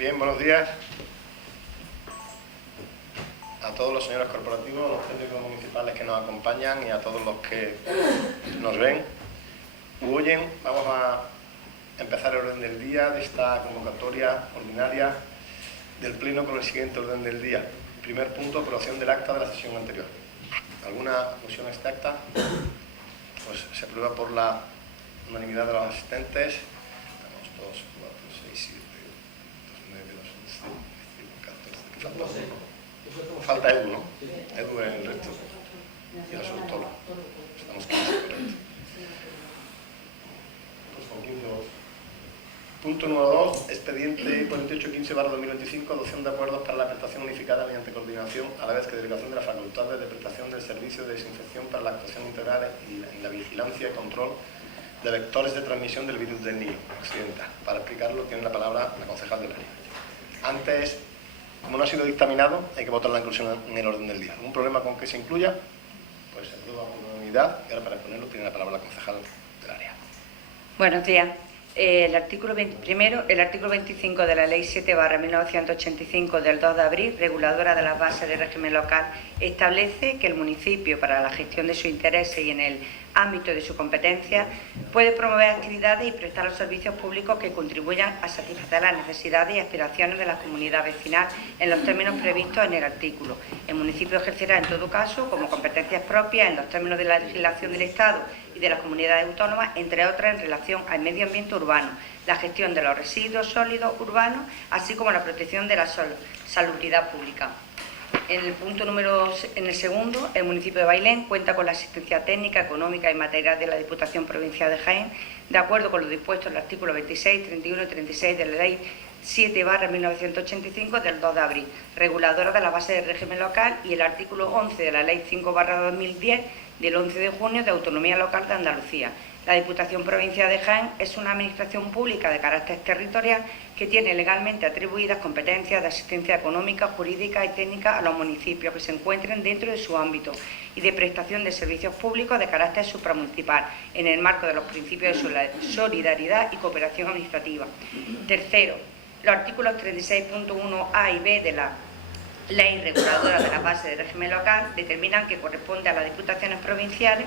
Bien, buenos días a todos los señores corporativos, a los técnicos municipales que nos acompañan y a todos los que nos ven u oyen. Vamos a empezar el orden del día de esta convocatoria ordinaria del Pleno con el siguiente orden del día. Primer punto, aprobación del acta de la sesión anterior. ¿Alguna alusión a este acta? Pues se aprueba por la unanimidad de los asistentes. Tenemos 2, 4, 6, 7, 2, 9, 2, 11, 14. Falta Edu, ¿no? Edu en el resto. Y el solo. Estamos 15, correcto. Pues con 15 votos. Punto número 2, expediente 4815/2025, adopción de acuerdos para la prestación unificada mediante coordinación, a la vez que delegación de la facultad de prestación del servicio de desinfección para la actuación integral en la vigilancia y control de vectores de transmisión del virus del Nilo occidental. Para explicarlo tiene la palabra la concejal del área. Antes, como no ha sido dictaminado, hay que votar la inclusión en el orden del día. ¿Algún problema con que se incluya? Pues se aprueba por unanimidad y ahora para exponerlo tiene la palabra la concejal del área. Buenos días. El artículo 25 de la Ley 7/1985 del 2 de abril, reguladora de las bases de régimen local, establece que el municipio, para la gestión de sus intereses y en el ámbito de su competencia, puede promover actividades y prestar los servicios públicos que contribuyan a satisfacer las necesidades y aspiraciones de la comunidad vecinal en los términos previstos en el artículo. El municipio ejercerá, en todo caso, como competencias propias en los términos de la legislación del Estado y de las comunidades autónomas, entre otras en relación al medio ambiente urbano, la gestión de los residuos sólidos urbanos, así como la protección de la salubridad pública. En el segundo, el municipio de Bailén cuenta con la asistencia técnica, económica y material de la Diputación Provincial de Jaén, de acuerdo con lo dispuesto en el artículo 26, 31 y 36 de la Ley 7/1985 del 2 de abril, reguladora de la base de régimen local, y el artículo 11 de la Ley 5/2010 del 11 de junio de Autonomía Local de Andalucía. La Diputación Provincial de Jaén es una administración pública de carácter territorial que tiene legalmente atribuidas competencias de asistencia económica, jurídica y técnica a los municipios que se encuentren dentro de su ámbito y de prestación de servicios públicos de carácter supramunicipal, en el marco de los principios de solidaridad y cooperación administrativa. Tercero, los artículos 36.1a y b de la Ley reguladora de la base de régimen local determinan que corresponde a las diputaciones provinciales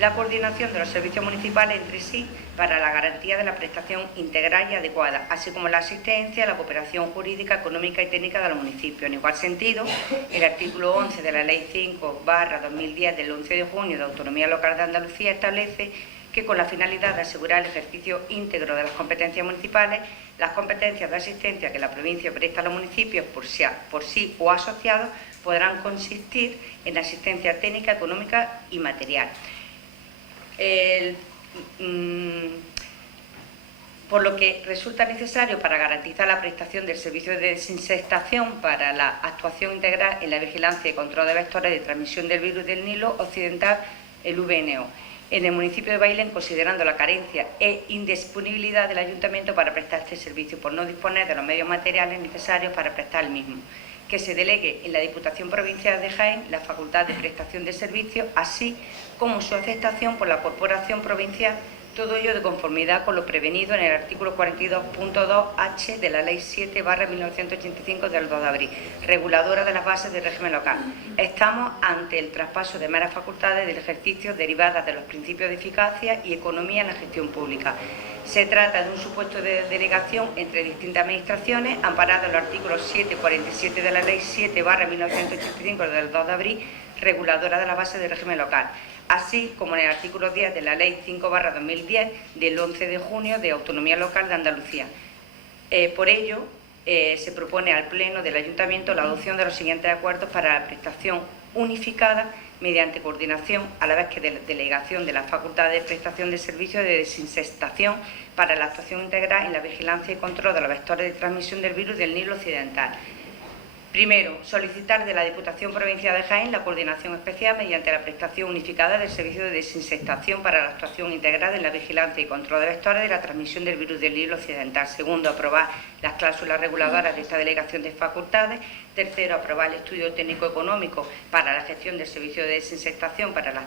la coordinación de los servicios municipales entre sí para la garantía de la prestación integral y adecuada, así como la asistencia, la cooperación jurídica, económica y técnica de los municipios. En igual sentido, el artículo 11 de la Ley 5/2010 del 11 de junio de Autonomía Local de Andalucía establece que, con la finalidad de asegurar el ejercicio íntegro de las competencias municipales, las competencias de asistencia que la provincia presta a los municipios por sí o asociados podrán consistir en asistencia técnica, económica y material. Por lo que resulta necesario, para garantizar la prestación del servicio de desinsectación para la actuación integral en la vigilancia y control de vectores de transmisión del virus del Nilo occidental, el VNO, en el municipio de Bailén, considerando la carencia e indisponibilidad del ayuntamiento para prestar este servicio por no disponer de los medios materiales necesarios para prestar el mismo, que se delegue en la Diputación Provincial de Jaén la facultad de prestación de servicios, así como su aceptación por la Corporación Provincial, todo ello de conformidad con lo prevenido en el artículo 42.2h de la Ley 7/1985 del 2 de abril, reguladora de las bases de régimen local. Estamos ante el traspaso de meras facultades del ejercicio derivadas de los principios de eficacia y economía en la gestión pública. Se trata de un supuesto de delegación entre distintas administraciones, amparado en los artículos 747 de la Ley 7/1985 del 2 de abril, reguladora de la base de régimen local, así como en el artículo 10 de la Ley 5/2010 del 11 de junio de Autonomía Local de Andalucía. Por ello, se propone al Pleno del Ayuntamiento la adopción de los siguientes acuerdos para la prestación unificada mediante coordinación, a la vez que de delegación de la facultad de prestación de servicios de desinsectación para la actuación integral en la vigilancia y control de los vectores de transmisión del virus del Nilo occidental. Primero, solicitar de la Diputación Provincial de Jaén la coordinación especial mediante la prestación unificada del servicio de desinsectación para la actuación integral en la vigilancia y control de vectores de la transmisión del virus del Nilo occidental. Segundo, aprobar las cláusulas reguladoras de esta delegación de facultades. Tercero, aprobar el estudio técnico económico para la gestión del servicio de desinsectación para la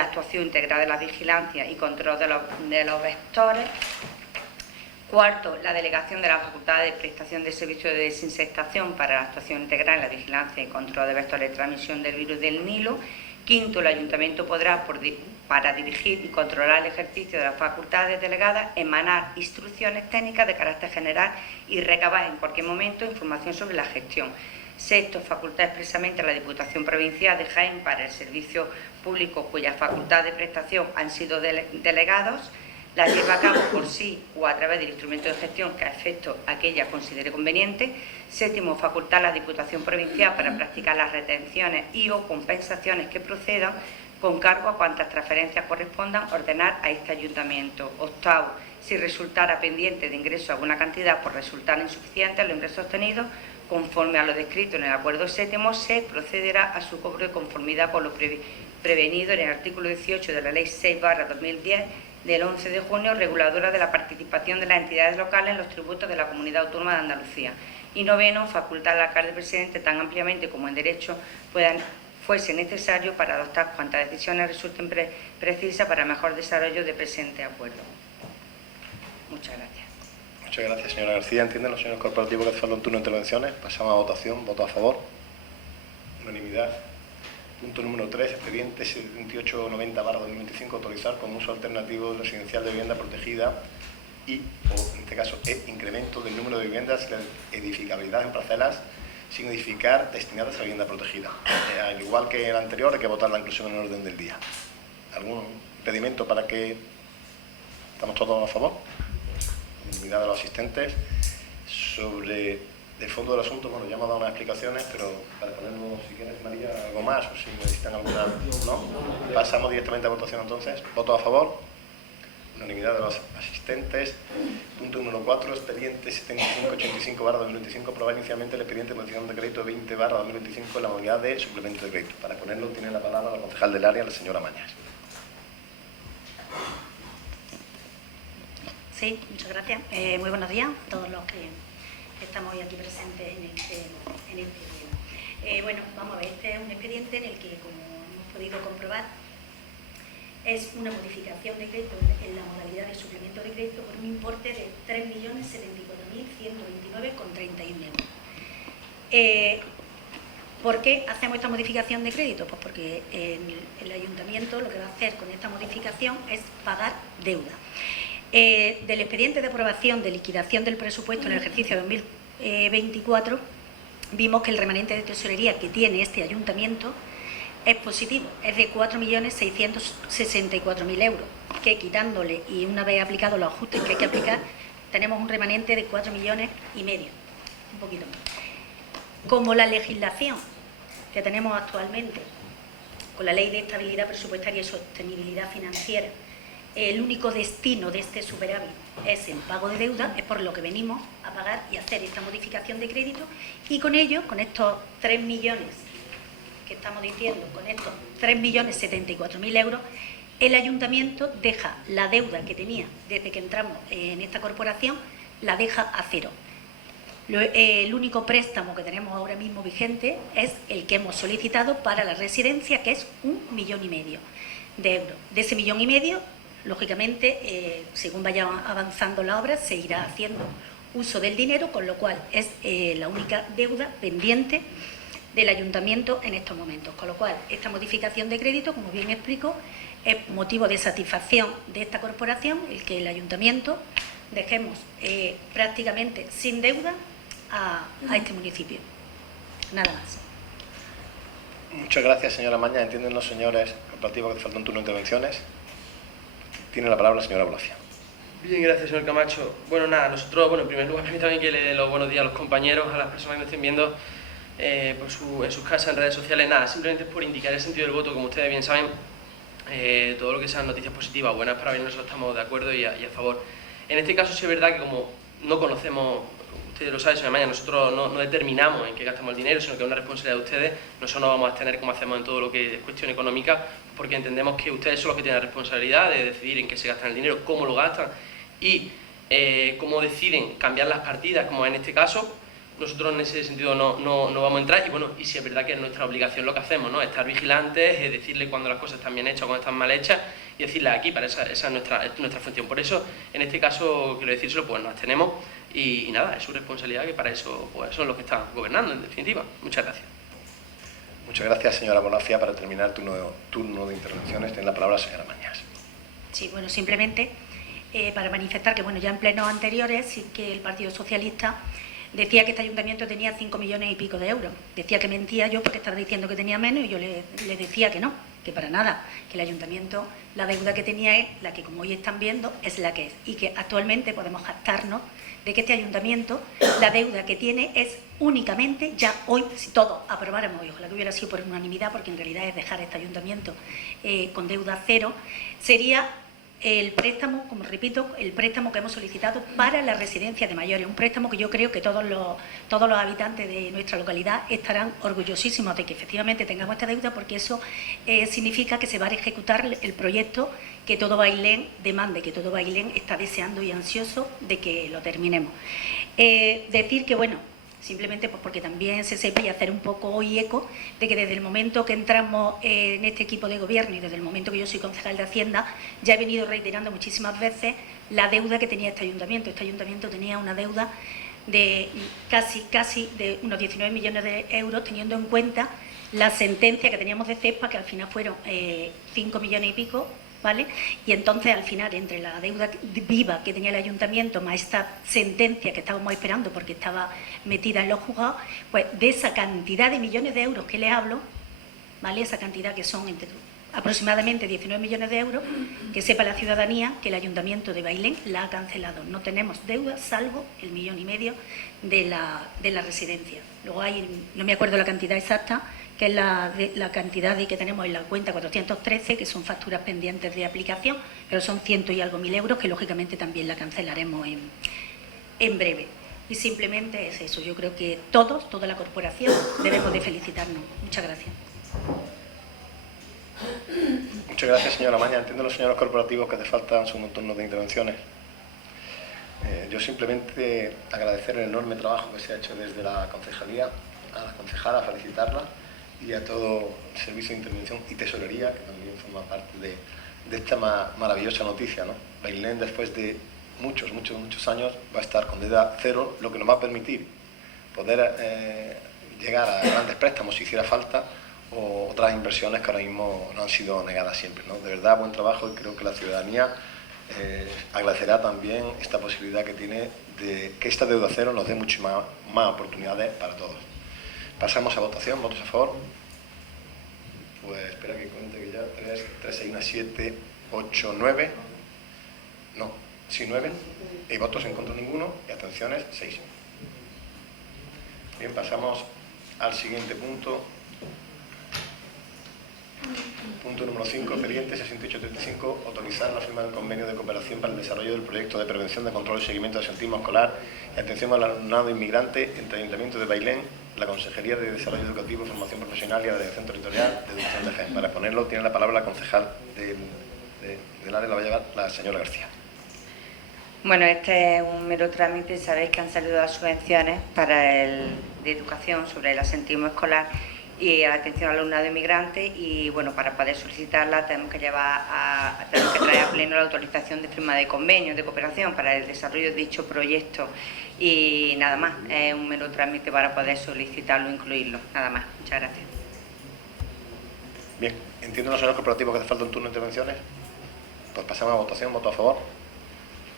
actuación integral de la vigilancia y control de los vectores. Cuarto, la delegación de la facultad de prestación de servicios de desinsectación para la actuación integral en la vigilancia y control de vectores de transmisión del virus del Nilo. Quinto, el Ayuntamiento podrá, para dirigir y controlar el ejercicio de las facultades delegadas, emanar instrucciones técnicas de carácter general y recabar en cualquier momento información sobre la gestión. Sexto, facultad expresamente a la Diputación Provincial de Jaén para el servicio público cuyas facultades de prestación han sido delegados, la lleva a cabo por sí o a través del instrumento de gestión que a efecto aquella considere conveniente. Séptimo, facultar a la Diputación Provincial para practicar las retenciones y o compensaciones que procedan con cargo a cuantas transferencias correspondan ordenar a este ayuntamiento. Octavo, si resultara pendiente de ingreso alguna cantidad por resultar insuficientes los ingresos obtenidos, conforme a lo descrito en el acuerdo séptimo, se procederá a su cobro de conformidad con lo prevenido en el artículo 18 de la Ley 6/2010 del 11 de junio, reguladora de la participación de las entidades locales en los tributos de la Comunidad Autónoma de Andalucía. Y noveno, facultar al alcalde presidente tan ampliamente como en derecho fuese necesario para adoptar cuantas decisiones resulten precisas para el mejor desarrollo de presente acuerdo. Muchas gracias. Muchas gracias, señora García. ¿Entienden los señores corporativos que hace falta un turno de intervenciones? Pasamos a votación. ¿Voto a favor? Unanimidad. Punto número 3, expediente 7890/2025, autorizar como uso alternativo residencial de vivienda protegida y, o en este caso, incremento del número de viviendas y la edificabilidad en parcelas sin edificar destinadas a vivienda protegida. Al igual que el anterior, hay que votar la inclusión en el orden del día. ¿Algún impedimento para que estamos todos a favor? Unanimidad de los asistentes. Sobre el fondo del asunto, bueno, ya hemos dado unas explicaciones, pero para ponerlo, si quieres, María, algo más, o si necesitan alguna, ¿no? Pasamos directamente a votación entonces. ¿Voto a favor? Unanimidad de los asistentes. Punto número 4, expediente 7585/2025, aprobar inicialmente el expediente de modificación de crédito 20/2025 en la modalidad de suplemento de crédito. Para ponerlo tiene la palabra la concejal del área, la señora Mañas. Sí, muchas gracias. Muy buenos días a todos los que estamos hoy aquí presentes en este pleno. Bueno, vamos a ver, este es un expediente en el que, como hemos podido comprobar, es una modificación de crédito en la modalidad de suplemento de crédito por un importe de 3.074.129,31 euros. ¿Por qué hacemos esta modificación de crédito? Pues porque el ayuntamiento lo que va a hacer con esta modificación es pagar deuda. Del expediente de aprobación de liquidación del presupuesto en el ejercicio 2024, vimos que el remanente de tesorería que tiene este ayuntamiento es positivo, es de 4.664.000 euros, que quitándole y una vez aplicados los ajustes que hay que aplicar, tenemos un remanente de 4,5 millones, un poquito más. Como la legislación que tenemos actualmente con la Ley de Estabilidad Presupuestaria y Sostenibilidad Financiera, el único destino de este superávit es el pago de deuda, es por lo que venimos a pagar y hacer esta modificación de crédito, y con ello, con estos 3 millones que estamos diciendo, con estos 3.074.000 euros, el ayuntamiento deja la deuda que tenía desde que entramos en esta corporación, la deja a cero. El único préstamo que tenemos ahora mismo vigente es el que hemos solicitado para la residencia, que es 1,5 millones de euros. De ese 1,5 millones, lógicamente, según vaya avanzando la obra, se irá haciendo uso del dinero, con lo cual es la única deuda pendiente del ayuntamiento en estos momentos. Con lo cual, esta modificación de crédito, como bien explico, es motivo de satisfacción de esta corporación, el que el ayuntamiento dejemos prácticamente sin deuda a este municipio. Nada más. Muchas gracias, señora Maña. ¿Entienden los señores corporativos que faltan un turno de intervenciones? Tiene la palabra la señora Bolacia. Bien, gracias, señor Camacho. Bueno, nada, nosotros, en primer lugar, también que le dé los buenos días a los compañeros, a las personas que nos estén viendo en sus casas, en redes sociales. Nada, simplemente por indicar el sentido del voto. Como ustedes bien saben, todo lo que sean noticias positivas o buenas para bien, nosotros estamos de acuerdo y a favor. En este caso sí es verdad que como no conocemos, ustedes lo saben, señora Maña, nosotros no determinamos en qué gastamos el dinero, sino que es una responsabilidad de ustedes. Nosotros no vamos a tener como hacemos en todo lo que es cuestión económica, porque entendemos que ustedes son los que tienen la responsabilidad de decidir en qué se gastan el dinero, cómo lo gastan y cómo deciden cambiar las partidas, como en este caso. Nosotros en ese sentido no vamos a entrar, y bueno, y si es verdad que es nuestra obligación lo que hacemos, ¿no? Estar vigilantes, decirle cuando las cosas están bien hechas o cuando están mal hechas, y decirlas aquí, para esa es nuestra función. Por eso, en este caso, quiero decírselo, pues nos abstenemos y nada, es su responsabilidad, que para eso pues, son los que están gobernando, en definitiva. Muchas gracias. Muchas gracias, señora Bonafía. Para terminar el turno de intervenciones, tiene la palabra la señora Mañas. Sí, bueno, simplemente para manifestar que, bueno, ya en plenos anteriores sí que el Partido Socialista decía que este ayuntamiento tenía 5 millones y pico de euros. Decía que mentía yo porque estaba diciendo que tenía menos y yo le decía que no, que para nada, que el ayuntamiento, la deuda que tenía es la que, como hoy están viendo, es la que es. Y que actualmente podemos jactarnos de que este ayuntamiento, la deuda que tiene es únicamente, ya hoy, si todos aprobáramos, y ojalá que hubiera sido por unanimidad, porque en realidad es dejar este ayuntamiento con deuda cero, sería el préstamo, como repito, el préstamo que hemos solicitado para la residencia de mayores, un préstamo que yo creo que todos los habitantes de nuestra localidad estarán orgullosísimos de que efectivamente tengamos esta deuda, porque eso significa que se va a ejecutar el proyecto que todo Bailén demande, que todo Bailén está deseando y ansioso de que lo terminemos. Decir que, bueno, simplemente pues porque también se sepa y hacer un poco hoy eco de que desde el momento que entramos en este equipo de gobierno y desde el momento que yo soy concejal de Hacienda, ya he venido reiterando muchísimas veces la deuda que tenía este ayuntamiento. Este ayuntamiento tenía una deuda de casi de unos 19 millones de euros, teniendo en cuenta la sentencia que teníamos de CESPA, que al final fueron 5 millones y pico, ¿vale? Y entonces, al final, entre la deuda viva que tenía el ayuntamiento, más esta sentencia que estábamos esperando porque estaba metida en los juzgados, pues de esa cantidad de millones de euros que le hablo, ¿vale? Esa cantidad que son aproximadamente 19 millones de euros, que sepa la ciudadanía que el ayuntamiento de Bailén la ha cancelado. No tenemos deuda salvo el 1,5 millones de la residencia. Luego hay, no me acuerdo la cantidad exacta, que es la cantidad que tenemos en la cuenta 413, que son facturas pendientes de aplicación, pero son 100 y algo mil euros, que lógicamente también la cancelaremos en breve. Y simplemente es eso. Yo creo que todos, toda la corporación, debemos de felicitarnos. Muchas gracias. Muchas gracias, señora Maña. Entiendo los señores corporativos que te faltan su turno de intervenciones. Yo simplemente agradecer el enorme trabajo que se ha hecho desde la concejalía, a la concejala, felicitarla, y a todo el servicio de intervención y tesorería, que también forma parte de esta maravillosa noticia, ¿no? Bailén, después de muchos años, va a estar con deuda cero, lo que nos va a permitir poder llegar a grandes préstamos si hiciera falta, o otras inversiones que ahora mismo no han sido negadas siempre, ¿no? De verdad, buen trabajo, y creo que la ciudadanía agradecerá también esta posibilidad que tiene de que esta deuda cero nos dé muchas más oportunidades para todos. Pasamos a votación. ¿Votos a favor? Pues espera que cuente que ya 3, 6, 1, 7, 8, 9. No, sí, 9. Y votos en contra ninguno y abstenciones 6. Bien, pasamos al siguiente punto. Punto número 5, expediente 6835, autorizar la firma del convenio de cooperación para el desarrollo del proyecto de prevención, de control y seguimiento del absentismo escolar y atención al alumnado inmigrante entre el Ayuntamiento de Bailén, la Consejería de Desarrollo Educativo, Formación Profesional y la Delegación Territorial de Educación de Jaén. Para exponerlo tiene la palabra la concejal del área, la va a llevar la señora García. Bueno, este es un mero trámite. Sabéis que han salido las subvenciones de educación sobre el absentismo escolar y a atención al alumnado inmigrante, y bueno, para poder solicitarla tenemos que traer a pleno la autorización de firma de convenios de cooperación para el desarrollo de dicho proyecto, y nada más, es un mero trámite para poder solicitarlo e incluirlo, nada más. Muchas gracias. Bien, entiendo los señores corporativos que hace falta un turno de intervenciones. Pues pasamos a votación. Voto a favor.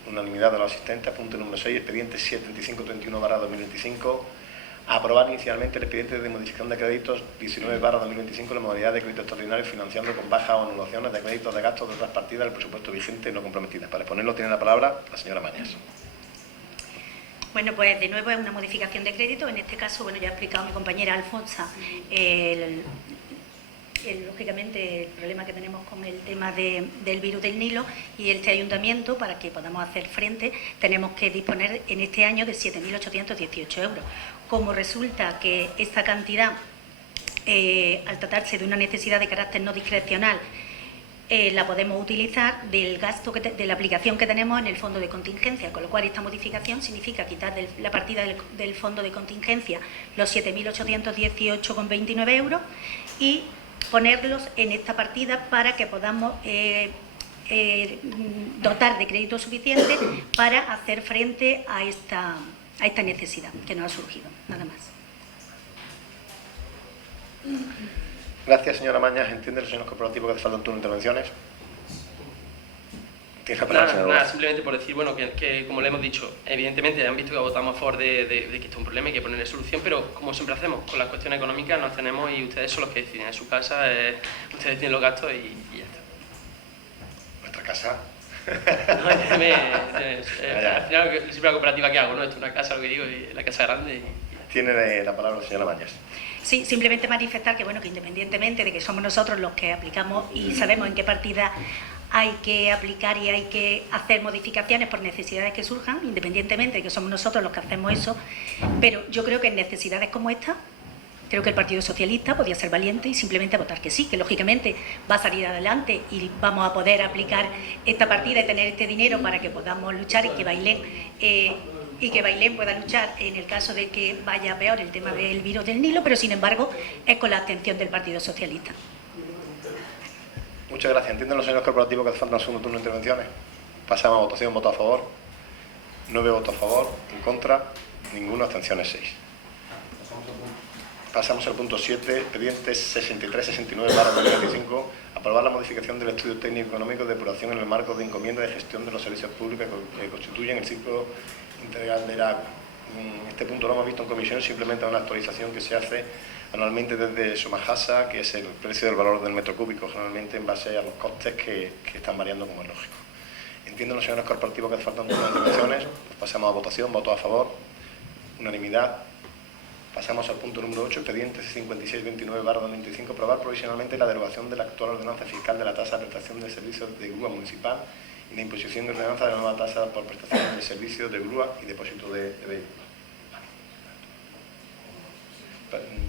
Unanimidad de los asistentes. Punto número 6, expediente 7531/2025. Aprobar inicialmente el expediente de modificación de créditos 19/2025 en la modalidad de crédito extraordinario, financiando con bajas o anulaciones de créditos de gastos de otras partidas del presupuesto vigente no comprometidas. Para exponerlo tiene la palabra la señora Mañas. Bueno, pues de nuevo es una modificación de crédito. En este caso, bueno, ya ha explicado mi compañera Alfonsa lógicamente el problema que tenemos con el tema del virus del Nilo, y este ayuntamiento, para que podamos hacer frente, tenemos que disponer en este año de 7.818 euros. Como resulta que esta cantidad, al tratarse de una necesidad de carácter no discrecional, la podemos utilizar del gasto de la aplicación que tenemos en el fondo de contingencia, con lo cual esta modificación significa quitar de la partida del fondo de contingencia los 7.818,29 euros y ponerlos en esta partida para que podamos dotar de crédito suficiente para hacer frente a esta necesidad que nos ha surgido. Nada más. Gracias, señora Mañas. ¿Entiende el señor corporativo que hace falta en turno de intervenciones? ¿Tienes la palabra, señor? Nada, simplemente por decir, bueno, que como le hemos dicho, evidentemente han visto que votamos a favor de que esto es un problema y hay que ponerle solución, pero como siempre hacemos, con las cuestiones económicas nos tenemos y ustedes son los que deciden. En su casa, ustedes tienen los gastos y ya está. Nuestra casa. No, al final, siempre la cooperativa que hago, ¿no? Esto es una casa, lo que digo, y la casa grande. Tiene la palabra la señora Mañas. Sí, simplemente manifestar que, bueno, que independientemente de que somos nosotros los que aplicamos y sabemos en qué partida hay que aplicar y hay que hacer modificaciones por necesidades que surjan, independientemente de que somos nosotros los que hacemos eso, pero yo creo que en necesidades como esta, creo que el Partido Socialista podía ser valiente y simplemente votar que sí, que lógicamente va a salir adelante y vamos a poder aplicar esta partida y tener este dinero para que podamos luchar y que Bailén pueda luchar en el caso de que vaya peor el tema del virus del Nilo, pero sin embargo es con la abstención del Partido Socialista. Muchas gracias. ¿Entienden los señores corporativos que hace falta un segundo turno de intervenciones? Pasamos a votación. ¿Voto a favor? 9 votos a favor. ¿En contra? Ninguno. Abstenciones 6. Pasamos al punto 7, expedientes 63-69/2025, aprobar la modificación del estudio técnico económico de depuración en el marco de encomienda de gestión de los servicios públicos que constituyen el ciclo integral del agua. Este punto lo hemos visto en comisión, simplemente una actualización que se hace anualmente desde Somajasa, que es el precio del valor del metro cúbico, generalmente en base a los costes que están variando, como es lógico. Entienden los señores corporativos que hace falta un turno de intervenciones. Pues pasamos a votación. ¿Voto a favor? Unanimidad. Pasamos al punto número 8, expediente 5629/2025, aprobar provisionalmente la derogación de la actual ordenanza fiscal de la tasa de prestación de servicios de grúa municipal y la imposición de ordenanza de la nueva tasa por prestación de servicios de grúa y depósito de vehículos.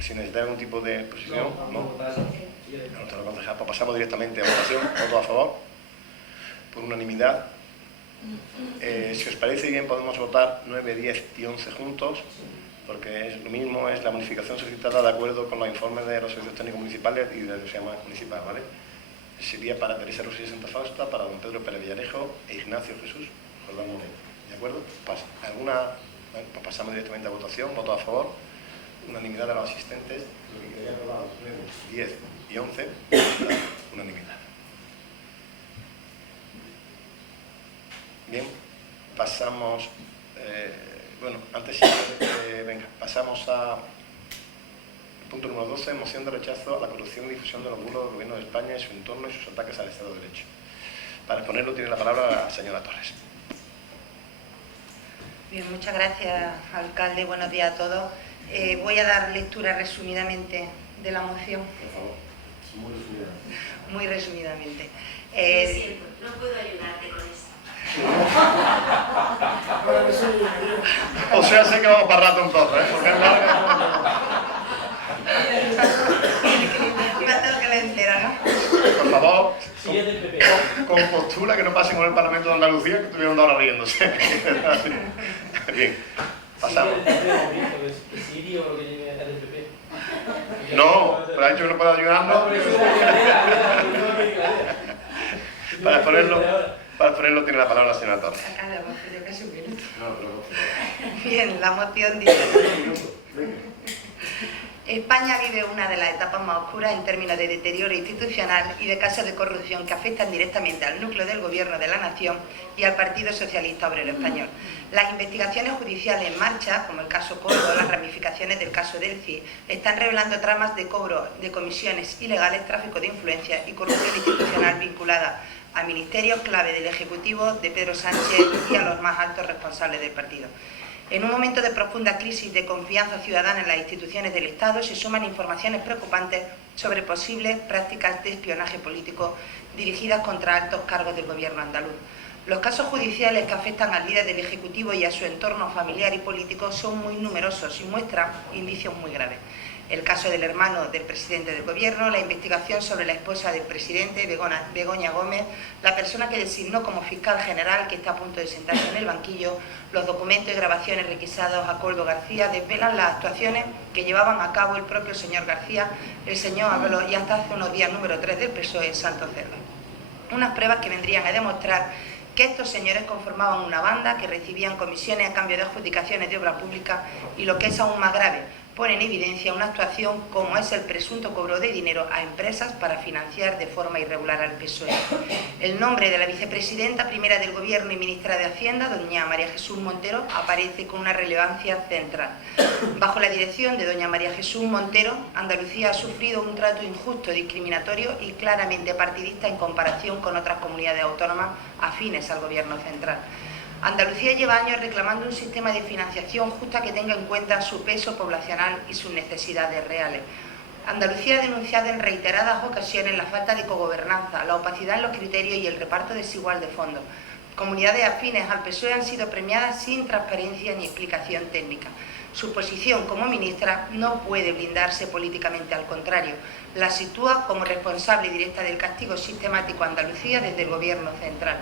Si necesita algún tipo de exposición, ¿no? Pues pasamos directamente a votación. ¿Voto a favor? Por unanimidad. Si os parece bien, podemos votar 9, 10 y 11 juntos, porque es lo mismo, es la modificación solicitada de acuerdo con los informes de los servicios técnicos municipales y de la Sociedad Municipal, ¿vale? Sería para Teresa Rosilla Santa Fausta, para don Pedro Pérez Villarejo e Ignacio Jesús Jordán Moreno. ¿De acuerdo? Pues pasamos directamente a votación. ¿Voto a favor? Unanimidad de los asistentes. Lo que quería aprobar 9, 10 y 11, unanimidad. Bien, pasamos... pasamos a punto número 12, moción de rechazo a la corrupción y difusión de los bulos del Gobierno de España y su entorno y sus ataques al Estado de Derecho. Para exponerlo tiene la palabra la señora Torres. Bien, muchas gracias, alcalde. Buenos días a todos. Voy a dar lectura resumidamente de la moción. Por favor, muy resumidamente. Lo siento, no puedo ayudarte con eso. O sea, sé que vamos para rato entonces, porque es larga. Me tengo que leer entera, ¿no? Por favor, con postura, que no pasen con el Parlamento de Andalucía, que estuvieron 2 horas riéndose. Bien, pasamos. No, pero ha dicho que no puede ayudarnos. Para exponerlo tiene la palabra la señora Torres. Acá la voz, yo casi un minuto. Bien, la moción dice: España vive una de las etapas más oscuras en términos de deterioro institucional y de casos de corrupción que afectan directamente al núcleo del Gobierno de la Nación y al Partido Socialista Obrero Español. Las investigaciones judiciales en marcha, como el caso Coldo, las ramificaciones del caso Delci, están revelando tramas de cobro de comisiones ilegales, tráfico de influencia y corrupción institucional vinculada a ministerios clave del Ejecutivo de Pedro Sánchez y a los más altos responsables del partido. En un momento de profunda crisis de confianza ciudadana en las instituciones del Estado, se suman informaciones preocupantes sobre posibles prácticas de espionaje político dirigidas contra altos cargos del Gobierno andaluz. Los casos judiciales que afectan al líder del Ejecutivo y a su entorno familiar y político son muy numerosos y muestran indicios muy graves. El caso del hermano del presidente del Gobierno, la investigación sobre la esposa del presidente, Begoña Gómez, la persona que designó como fiscal general, que está a punto de sentarse en el banquillo, los documentos y grabaciones requisados a Coldo García desvelan las actuaciones que llevaban a cabo el propio señor García, el señor Ábalos y hasta hace unos días número 3 del PSOE, Santos Cerda. Unas pruebas que vendrían a demostrar que estos señores conformaban una banda, que recibían comisiones a cambio de adjudicaciones de obra pública y, lo que es aún más grave, pone en evidencia una actuación como es el presunto cobro de dinero a empresas para financiar de forma irregular al PSOE. El nombre de la vicepresidenta primera del Gobierno y ministra de Hacienda, doña María Jesús Montero, aparece con una relevancia central. Bajo la dirección de doña María Jesús Montero, Andalucía ha sufrido un trato injusto, discriminatorio y claramente partidista en comparación con otras comunidades autónomas afines al Gobierno central. Andalucía lleva años reclamando un sistema de financiación justa que tenga en cuenta su peso poblacional y sus necesidades reales. Andalucía ha denunciado en reiteradas ocasiones la falta de cogobernanza, la opacidad en los criterios y el reparto desigual de fondos. Comunidades afines al PSOE han sido premiadas sin transparencia ni explicación técnica. Su posición como ministra no puede blindarse políticamente, al contrario, la sitúa como responsable directa del castigo sistemático a Andalucía desde el Gobierno central.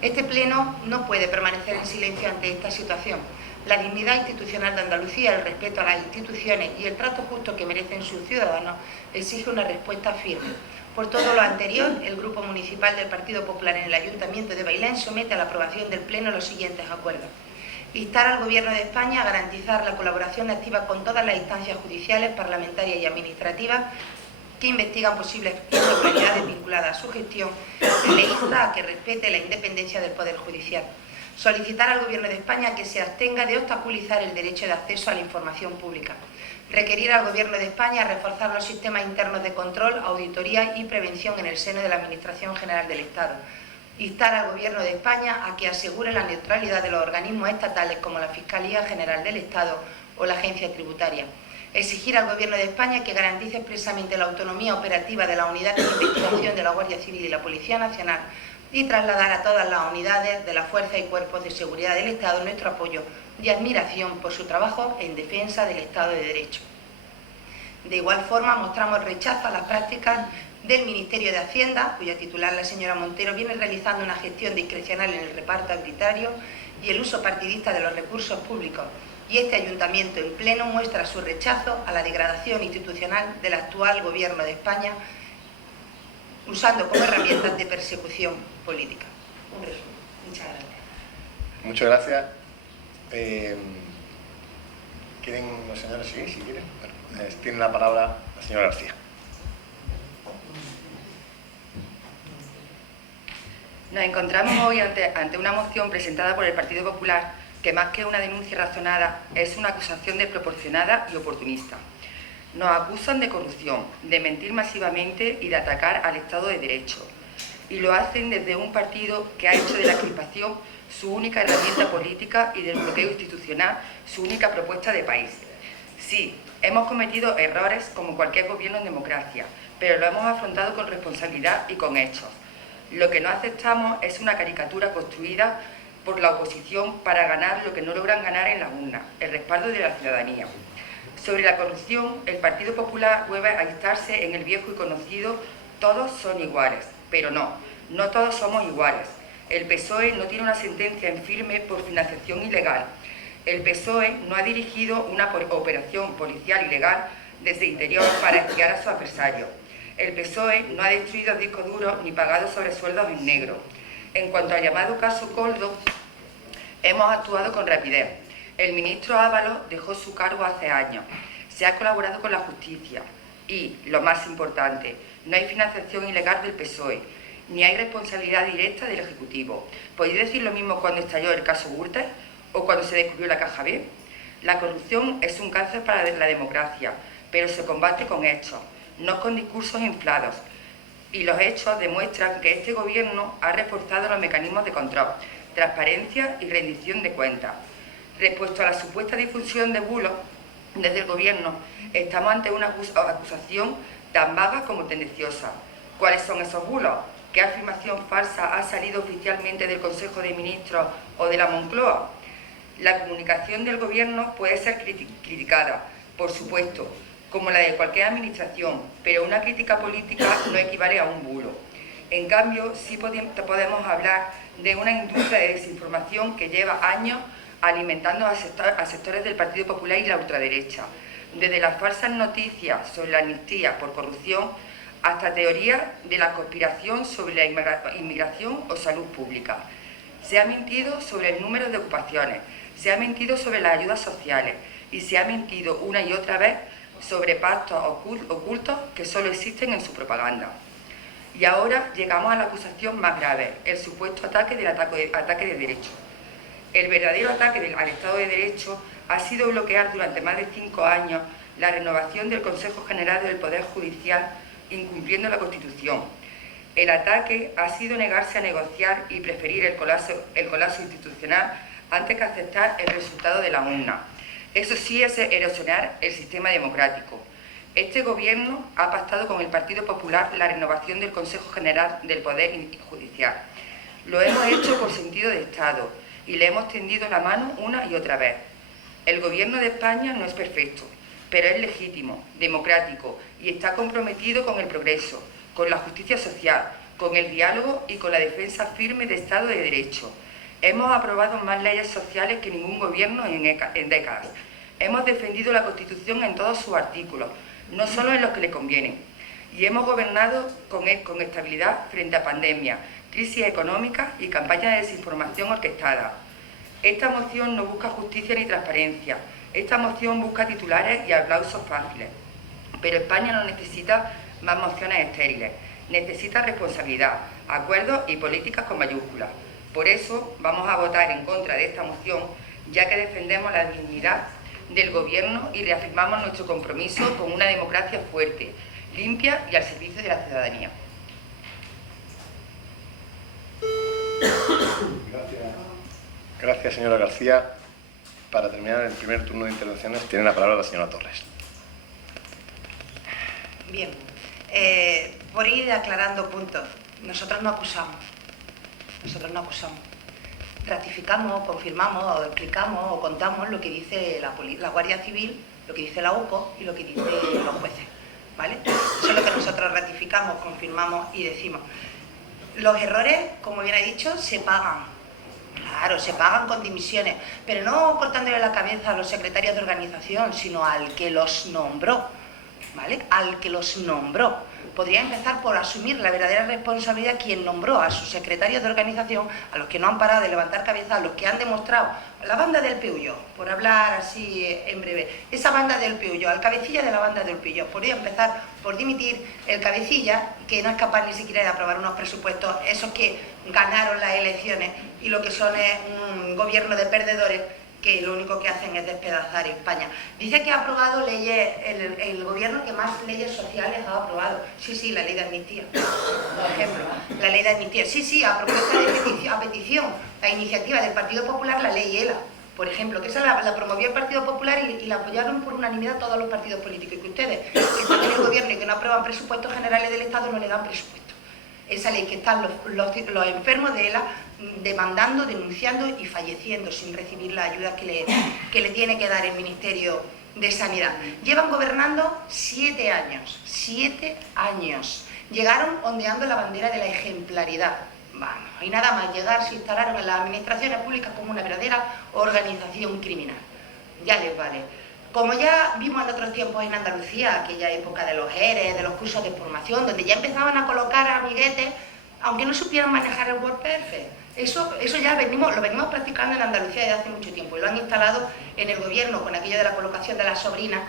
Este Pleno no puede permanecer en silencio ante esta situación. La dignidad institucional de Andalucía, el respeto a las instituciones y el trato justo que merecen sus ciudadanos exige una respuesta firme. Por todo lo anterior, el Grupo Municipal del Partido Popular en el Ayuntamiento de Bailén somete a la aprobación del Pleno los siguientes acuerdos. Instar al Gobierno de España a garantizar la colaboración activa con todas las instancias judiciales, parlamentarias y administrativas que investigan posibles irregularidades vinculadas a su gestión y le insta a que respete la independencia del Poder Judicial. Solicitar al Gobierno de España que se abstenga de obstaculizar el derecho de acceso a la información pública. Requerir al Gobierno de España reforzar los sistemas internos de control, auditoría y prevención en el seno de la Administración General del Estado. Instar al Gobierno de España a que asegure la neutralidad de los organismos estatales como la Fiscalía General del Estado o la Agencia Tributaria. Exigir al Gobierno de España que garantice expresamente la autonomía operativa de la Unidad de Investigación de la Guardia Civil y la Policía Nacional y trasladar a todas las unidades de la Fuerza y Cuerpos de Seguridad del Estado nuestro apoyo y admiración por su trabajo en defensa del Estado de Derecho. De igual forma, mostramos rechazo a las prácticas del Ministerio de Hacienda, cuya titular, la señora Montero, viene realizando una gestión discrecional en el reparto arbitrario y el uso partidista de los recursos públicos. Y este Ayuntamiento en Pleno muestra su rechazo a la degradación institucional del actual Gobierno de España, usando como herramientas de persecución política. Un resumen. Muchas gracias. Muchas gracias. ¿Quieren los señores? Sí, si quieren. Bueno, tiene la palabra la señora García. Nos encontramos hoy ante una moción presentada por el Partido Popular que, más que una denuncia razonada, es una acusación desproporcionada y oportunista. Nos acusan de corrupción, de mentir masivamente y de atacar al Estado de Derecho. Y lo hacen desde un partido que ha hecho de la crispación su única herramienta política y del bloqueo institucional su única propuesta de país. Sí, hemos cometido errores como cualquier gobierno en democracia, pero lo hemos afrontado con responsabilidad y con hechos. Lo que no aceptamos es una caricatura construida por la oposición para ganar lo que no logran ganar en la urna, el respaldo de la ciudadanía. Sobre la corrupción, el Partido Popular vuelve a instarse en el viejo y conocido todos son iguales, pero no todos somos iguales. El PSOE no tiene una sentencia en firme por financiación ilegal. El PSOE no ha dirigido una operación policial ilegal desde Interior para espiar a su adversario. El PSOE no ha destruido discos duros ni pagado sobresueldos en negro. En cuanto al llamado caso Coldo, hemos actuado con rapidez. El ministro Ábalos dejó su cargo hace años. Se ha colaborado con la justicia. Y, lo más importante, no hay financiación ilegal del PSOE, ni hay responsabilidad directa del Ejecutivo. ¿Podéis decir lo mismo cuando estalló el caso Gürtel o cuando se descubrió la Caja B? La corrupción es un cáncer para la democracia, pero se combate con hechos, no con discursos inflados. Y los hechos demuestran que este Gobierno ha reforzado los mecanismos de control, transparencia y rendición de cuentas. Respecto a la supuesta difusión de bulos desde el Gobierno, estamos ante una acusación tan vaga como tendenciosa. ¿Cuáles son esos bulos? ¿Qué afirmación falsa ha salido oficialmente del Consejo de Ministros o de la Moncloa? La comunicación del Gobierno puede ser criticada, por supuesto, como la de cualquier administración, pero una crítica política no equivale a un bulo. En cambio, sí podemos hablar de una industria de desinformación que lleva años alimentando a sectores del Partido Popular y la ultraderecha, desde las falsas noticias sobre la amnistía por corrupción hasta teorías de la conspiración sobre la inmigración o salud pública. Se ha mentido sobre el número de ocupaciones, se ha mentido sobre las ayudas sociales y se ha mentido una y otra vez sobre pactos ocultos que solo existen en su propaganda. Y ahora llegamos a la acusación más grave, el supuesto ataque de derecho. El verdadero ataque al Estado de Derecho ha sido bloquear durante más de 5 años la renovación del Consejo General del Poder Judicial, incumpliendo la Constitución. El ataque ha sido negarse a negociar y preferir el colapso institucional antes que aceptar el resultado de la urna. Eso sí es erosionar el sistema democrático. Este Gobierno ha pactado con el Partido Popular la renovación del Consejo General del Poder Judicial. Lo hemos hecho por sentido de Estado y le hemos tendido la mano una y otra vez. El Gobierno de España no es perfecto, pero es legítimo, democrático y está comprometido con el progreso, con la justicia social, con el diálogo y con la defensa firme del Estado de Derecho. Hemos aprobado más leyes sociales que ningún gobierno en décadas. Hemos defendido la Constitución en todos sus artículos, no solo en los que le convienen. Y hemos gobernado con estabilidad frente a pandemia, crisis económica y campañas de desinformación orquestadas. Esta moción no busca justicia ni transparencia. Esta moción busca titulares y aplausos fáciles. Pero España no necesita más mociones estériles. Necesita responsabilidad, acuerdos y políticas con mayúsculas. Por eso vamos a votar en contra de esta moción, ya que defendemos la dignidad del Gobierno y reafirmamos nuestro compromiso con una democracia fuerte, limpia y al servicio de la ciudadanía. Gracias, señora García. Para terminar el primer turno de intervenciones, tiene la palabra la señora Torres. Bien, por ir aclarando puntos, nosotros no acusamos. Ratificamos, confirmamos, o explicamos o contamos lo que dice la Guardia Civil, lo que dice la UCO y lo que dicen los jueces, ¿vale? Eso es lo que nosotros ratificamos, confirmamos y decimos. Los errores, como bien ha dicho, se pagan. Claro, se pagan con dimisiones, pero no cortándole la cabeza a los secretarios de organización, sino al que los nombró, ¿vale? Al que los nombró. Podría empezar por asumir la verdadera responsabilidad quien nombró a sus secretarios de organización, a los que no han parado de levantar cabeza, a los que han demostrado, la banda del Peullo, por hablar así en breve, esa banda del Peullo, al cabecilla de la banda del Peullo. Podría empezar por dimitir el cabecilla, que no es capaz ni siquiera de aprobar unos presupuestos, esos que ganaron las elecciones y lo que son es un gobierno de perdedores que lo único que hacen es despedazar España. Dice que ha aprobado leyes, el gobierno que más leyes sociales ha aprobado. Sí, la ley de amnistía, por ejemplo. La ley de amnistía. Sí, a propuesta de a petición, la iniciativa del Partido Popular, la ley ELA, por ejemplo, que esa la promovió el Partido Popular y la apoyaron por unanimidad todos los partidos políticos. Y que ustedes, que están en el gobierno y que no aprueban presupuestos generales del Estado, no le dan presupuesto. Esa ley que están los enfermos de ELA demandando, denunciando y falleciendo sin recibir la ayuda que le tiene que dar el Ministerio de Sanidad. Llevan gobernando 7 años, 7 años. Llegaron ondeando la bandera de la ejemplaridad. Vamos, y nada más llegar se instalaron en las administraciones públicas como una verdadera organización criminal. Ya les vale. Como ya vimos en otros tiempos en Andalucía, aquella época de los ERE, de los cursos de formación, donde ya empezaban a colocar amiguetes, aunque no supieran manejar el WordPerfect. Eso ya lo venimos practicando en Andalucía desde hace mucho tiempo y lo han instalado en el gobierno con aquello de la colocación de las sobrinas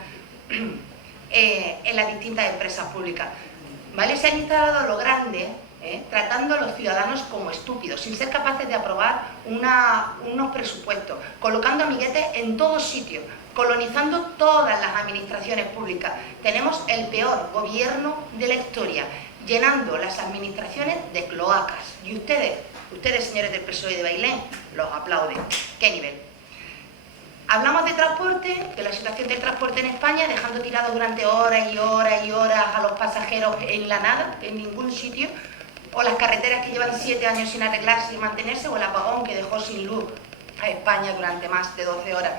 en las distintas empresas públicas. ¿Vale? Se han instalado a lo grande, tratando a los ciudadanos como estúpidos, sin ser capaces de aprobar unos presupuestos, colocando amiguetes en todos sitios, colonizando todas las administraciones públicas. Tenemos el peor gobierno de la historia, llenando las administraciones de cloacas. Y ustedes, señores del PSOE de Bailén, los aplauden. ¿Qué nivel? Hablamos de transporte, de la situación del transporte en España, dejando tirados durante horas y horas y horas a los pasajeros en la nada, en ningún sitio, o las carreteras que llevan 7 años sin arreglarse y mantenerse, o el apagón que dejó sin luz a España durante más de 12 horas,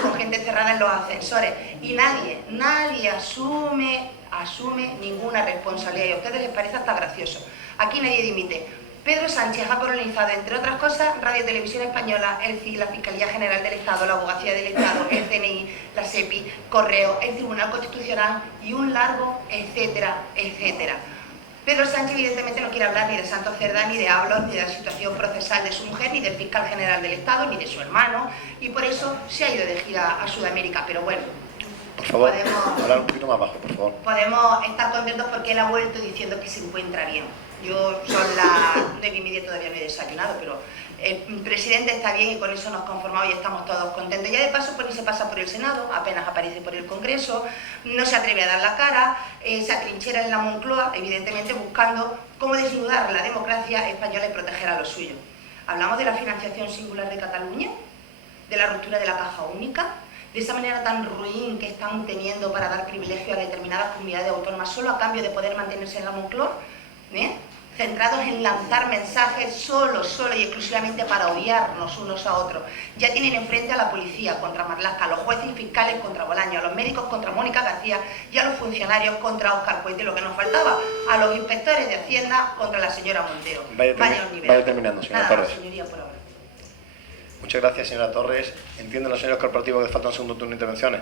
con gente cerrada en los ascensores. Y nadie asume ninguna responsabilidad, y a ustedes les parece hasta gracioso. Aquí nadie dimite. Pedro Sánchez ha colonizado, entre otras cosas, Radio Televisión Española, el CIE, la Fiscalía General del Estado, la Abogacía del Estado, el CNI, la SEPI, Correo, el Tribunal Constitucional y un largo etcétera, etcétera. Pedro Sánchez evidentemente no quiere hablar ni de Santos Cerdá, ni de Ábalos, ni de la situación procesal de su mujer, ni del fiscal general del Estado, ni de su hermano, y por eso se ha ido de gira a Sudamérica. Pero bueno, por favor, hablar un poquito más bajo, por favor. Podemos estar contentos porque él ha vuelto diciendo que se encuentra bien. Yo son las 9:30, todavía no he desayunado, pero el presidente está bien y con eso nos conformamos y estamos todos contentos. Ya de paso, pues se pasa por el Senado, apenas aparece por el Congreso, no se atreve a dar la cara, se atrinchera en la Moncloa, evidentemente buscando cómo desnudar la democracia española y proteger a los suyos. Hablamos de la financiación singular de Cataluña, de la ruptura de la caja única, de esa manera tan ruin que están teniendo para dar privilegio a determinadas comunidades autónomas solo a cambio de poder mantenerse en la Moncloa, centrados en lanzar mensajes solo y exclusivamente para odiarnos unos a otros. Ya tienen enfrente a la policía contra Marlaska, a los jueces y fiscales contra Bolaño, a los médicos contra Mónica García y a los funcionarios contra Óscar Puente, lo que nos faltaba, a los inspectores de Hacienda contra la señora Montero. Vaya terminando, señora Torres. Señoría, por ahora. Muchas gracias, señora Torres. ¿Entienden los señores corporativos que faltan segundo turno de intervenciones?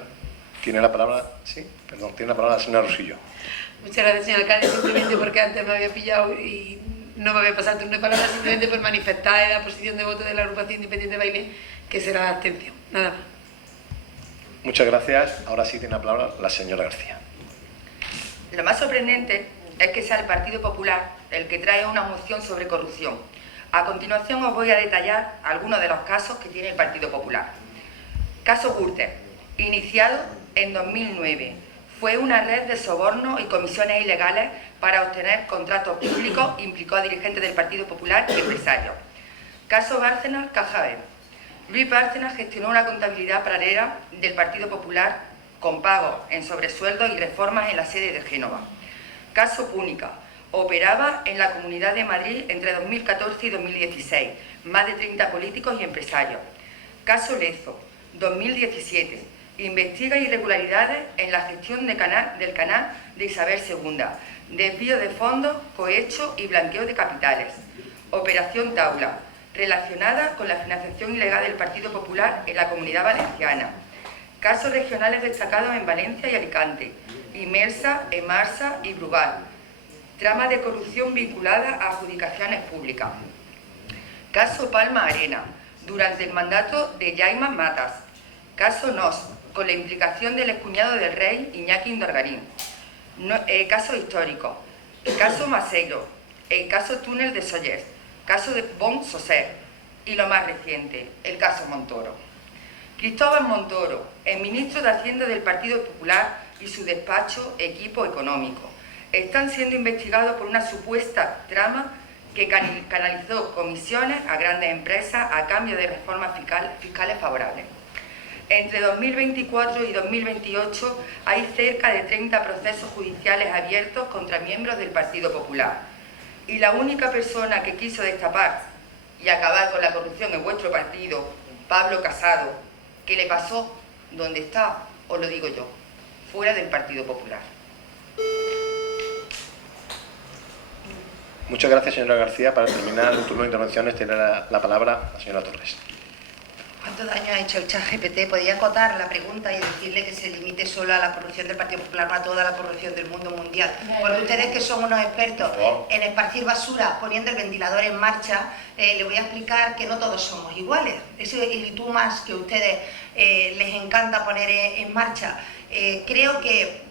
Tiene la palabra, sí, perdón, tiene la palabra la señora Rosillo. Muchas gracias, señor alcalde, simplemente porque antes me había pillado y no me había pasado el turno de palabra, simplemente por manifestar la posición de voto de la agrupación independiente de Baile, que será la abstención. Nada más. Muchas gracias. Ahora sí tiene la palabra la señora García. Lo más sorprendente es que sea el Partido Popular el que trae una moción sobre corrupción. A continuación os voy a detallar algunos de los casos que tiene el Partido Popular. Caso Gürtel, iniciado en 2009. Fue una red de sobornos y comisiones ilegales para obtener contratos públicos, implicó a dirigentes del Partido Popular y empresarios. Caso Bárcenas, Caja B. Luis Bárcenas gestionó una contabilidad paralela del Partido Popular con pagos en sobresueldos y reformas en la sede de Génova. Caso Púnica. Operaba en la Comunidad de Madrid entre 2014 y 2016. Más de 30 políticos y empresarios. Caso Lezo. 2017. Investiga irregularidades en la gestión del canal de Isabel II, desvío de fondos, cohecho y blanqueo de capitales. Operación Taula, relacionada con la financiación ilegal del Partido Popular en la Comunidad Valenciana. Casos regionales destacados en Valencia y Alicante, Imelsa, Emarsa y Brugal. Trama de corrupción vinculada a adjudicaciones públicas. Caso Palma Arena, durante el mandato de Jaimas Matas. Caso Nos, con la implicación del excuñado del rey Iñaki Indorgarín. Caso histórico. Caso Maseiro. El caso Túnel de Sollers. Caso de Bon Soser. Y lo más reciente, el caso Montoro. Cristóbal Montoro, el ministro de Hacienda del Partido Popular y su despacho Equipo Económico, están siendo investigados por una supuesta trama que canalizó comisiones a grandes empresas a cambio de reformas fiscales favorables. Entre 2024 y 2028 hay cerca de 30 procesos judiciales abiertos contra miembros del Partido Popular. Y la única persona que quiso destapar y acabar con la corrupción en vuestro partido, Pablo Casado, ¿qué le pasó? ¿Dónde está? Os lo digo yo, fuera del Partido Popular. Muchas gracias, señora García. Para terminar el turno de intervenciones tiene la palabra la señora Torres. ¿Cuánto daño ha hecho el ChatGPT? Podría acotar la pregunta y decirle que se limite solo a la corrupción del Partido Popular, no a toda la corrupción del mundo mundial. Porque ustedes, que son unos expertos en esparcir basura poniendo el ventilador en marcha, le voy a explicar que no todos somos iguales. Ese y tú más que a ustedes les encanta poner en marcha. Creo que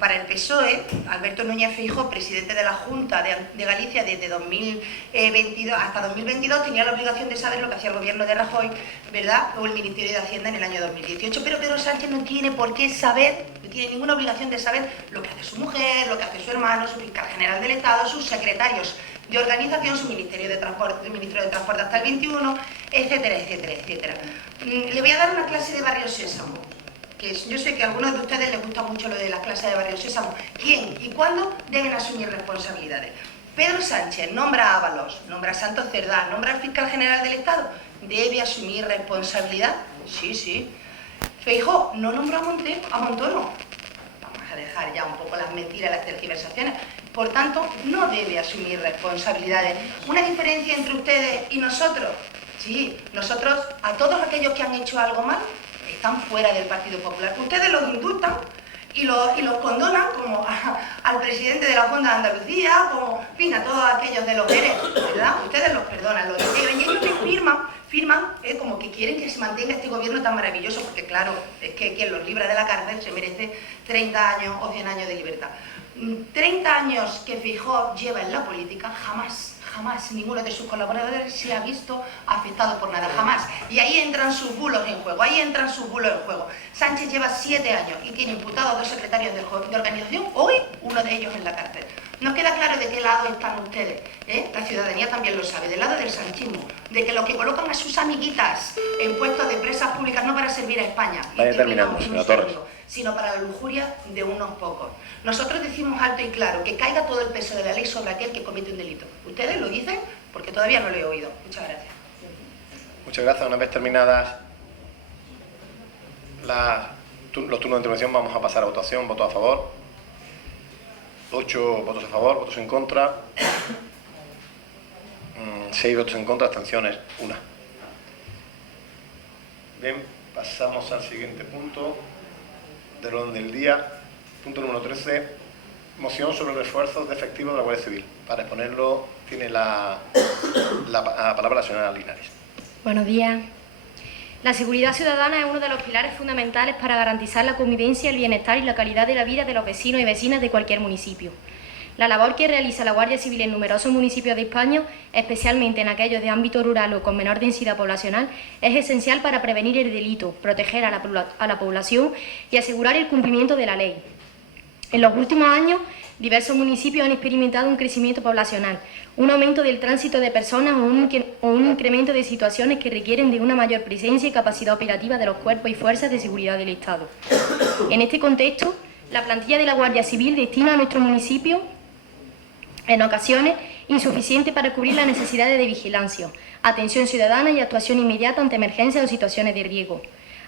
para el PSOE, Alberto Núñez Feijóo, presidente de la Junta de Galicia desde 2022 hasta 2022, tenía la obligación de saber lo que hacía el gobierno de Rajoy, ¿verdad?, o el Ministerio de Hacienda en el año 2018, pero Pedro Sánchez no tiene por qué saber, no tiene ninguna obligación de saber lo que hace su mujer, lo que hace su hermano, su fiscal general del Estado, sus secretarios de organización, su Ministerio de Transporte, el ministro de Transporte hasta el 21, etcétera, etcétera, etcétera. Le voy a dar una clase de Barrio Sésamo. Que yo sé que a algunos de ustedes les gusta mucho lo de las clases de Barrio Sésamo. ¿Quién y cuándo deben asumir responsabilidades? Pedro Sánchez nombra a Ábalos, nombra a Santos Cerdá, nombra al fiscal general del Estado. ¿Debe asumir responsabilidad? Sí, sí. Feijóo no nombró a Montoro. Vamos a dejar ya un poco las mentiras, las tergiversaciones. Por tanto, no debe asumir responsabilidades. ¿Una diferencia entre ustedes y nosotros? Sí, nosotros, a todos aquellos que han hecho algo mal, están fuera del Partido Popular. Ustedes los indultan y los condonan, como al presidente de la Junta de Andalucía, como, en fin, a todos aquellos de los ERE, ¿verdad? Ustedes los perdonan, los integran, y ellos firman como que quieren que se mantenga este gobierno tan maravilloso, porque claro, es que quien los libra de la cárcel se merece 30 años o 100 años de libertad. 30 años que Feijóo lleva en la política, jamás ninguno de sus colaboradores se ha visto afectado por nada, jamás. Y ahí entran sus bulos en juego, Sánchez lleva 7 años y tiene imputados a 2 secretarios de organización, hoy uno de ellos en la cárcel. Nos queda claro de qué lado están ustedes, la ciudadanía también lo sabe, del lado del sanchismo, de que los que colocan a sus amiguitas en puestos de empresas públicas no para servir a España, Vaya terminando, señora Torres, sino para la lujuria de unos pocos. Nosotros decimos alto y claro que caiga todo el peso de la ley sobre aquel que comete un delito. Ustedes lo dicen porque todavía no lo he oído. Muchas gracias. Muchas gracias. Una vez terminadas los turnos de intervención, vamos a pasar a votación. Voto a favor. 8 votos a favor, votos en contra. 6 votos en contra, abstenciones 1. Bien, pasamos al siguiente punto del orden del día. Punto número 13, moción sobre refuerzos de efectivos de la Guardia Civil. Para exponerlo tiene la palabra la señora Linares. Buenos días. La seguridad ciudadana es uno de los pilares fundamentales para garantizar la convivencia, el bienestar y la calidad de la vida de los vecinos y vecinas de cualquier municipio. La labor que realiza la Guardia Civil en numerosos municipios de España, especialmente en aquellos de ámbito rural o con menor densidad poblacional, es esencial para prevenir el delito, proteger a la población y asegurar el cumplimiento de la ley. En los últimos años, diversos municipios han experimentado un crecimiento poblacional, un aumento del tránsito de personas o un incremento de situaciones que requieren de una mayor presencia y capacidad operativa de los cuerpos y fuerzas de seguridad del Estado. En este contexto, la plantilla de la Guardia Civil destina a nuestro municipio, en ocasiones, insuficiente para cubrir las necesidades de vigilancia, atención ciudadana y actuación inmediata ante emergencias o situaciones de riesgo.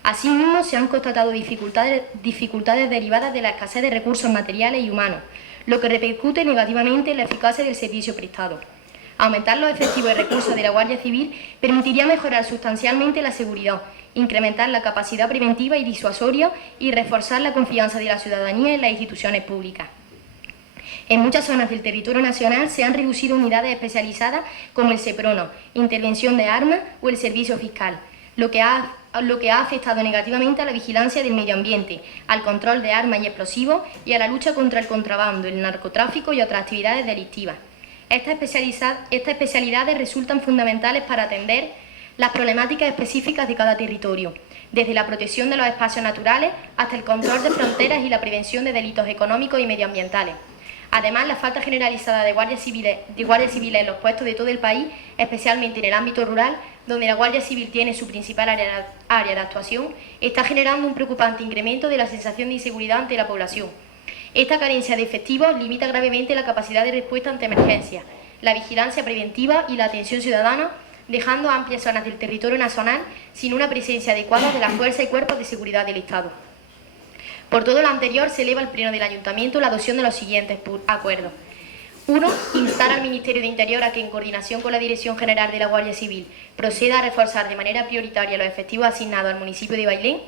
Asimismo, se han constatado dificultades derivadas de la escasez de recursos materiales y humanos, lo que repercute negativamente en la eficacia del servicio prestado. Aumentar los efectivos y recursos de la Guardia Civil permitiría mejorar sustancialmente la seguridad, incrementar la capacidad preventiva y disuasoria y reforzar la confianza de la ciudadanía en las instituciones públicas. En muchas zonas del territorio nacional se han reducido unidades especializadas como el SEPRONO, intervención de armas o el servicio fiscal, lo que ha afectado negativamente a la vigilancia del medio ambiente, al control de armas y explosivos y a la lucha contra el contrabando, el narcotráfico y otras actividades delictivas. Estas especialidades resultan fundamentales para atender las problemáticas específicas de cada territorio, desde la protección de los espacios naturales hasta el control de fronteras y la prevención de delitos económicos y medioambientales. Además, la falta generalizada de guardias civiles en los puestos de todo el país, especialmente en el ámbito rural, donde la Guardia Civil tiene su principal área de actuación, está generando un preocupante incremento de la sensación de inseguridad ante la población. Esta carencia de efectivos limita gravemente la capacidad de respuesta ante emergencias, la vigilancia preventiva y la atención ciudadana, dejando amplias zonas del territorio nacional sin una presencia adecuada de las fuerzas y cuerpos de seguridad del Estado. Por todo lo anterior, se eleva al Pleno del Ayuntamiento la adopción de los siguientes acuerdos. 1. Instar al Ministerio de Interior a que, en coordinación con la Dirección General de la Guardia Civil, proceda a reforzar de manera prioritaria los efectivos asignados al municipio de Bailén.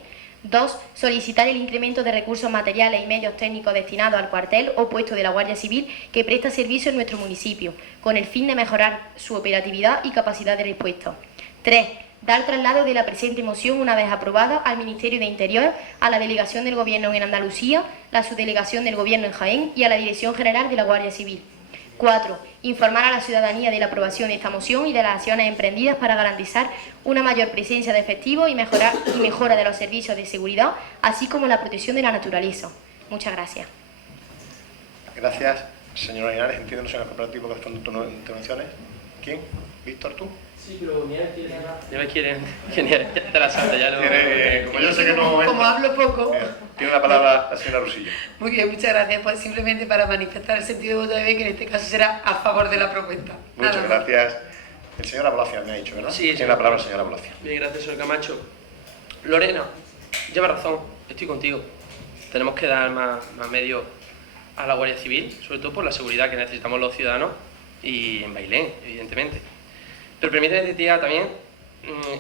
2. Solicitar el incremento de recursos materiales y medios técnicos destinados al cuartel o puesto de la Guardia Civil que presta servicio en nuestro municipio, con el fin de mejorar su operatividad y capacidad de respuesta. 3. Dar traslado de la presente moción, una vez aprobada, al Ministerio de Interior, a la Delegación del Gobierno en Andalucía, la Subdelegación del Gobierno en Jaén y a la Dirección General de la Guardia Civil. 4. Informar a la ciudadanía de la aprobación de esta moción y de las acciones emprendidas para garantizar una mayor presencia de efectivos y mejora de los servicios de seguridad, así como la protección de la naturaleza. Muchas gracias. Gracias, señora Linares. Entiendo, señor cooperativo, que están tus intervenciones. ¿Quién? ¿Víctor, tú? Sí, pero ya me quieren, ya te la sabes, ya no... Como yo sé que no... Como hablo poco... Tiene la palabra la señora Rosillo. Muy bien, muchas gracias. Pues simplemente para manifestar el sentido de voto de B, que en este caso será a favor de la propuesta. Muchas gracias. El señor Abolacia me ha dicho, ¿verdad? Sí. Tiene la palabra el señor Abolacia. Bien, gracias, señor Camacho. Lorena, lleva razón, estoy contigo. Tenemos que dar más medios a la Guardia Civil, sobre todo por la seguridad que necesitamos los ciudadanos y en Bailén, evidentemente. Pero permíteme que te diga también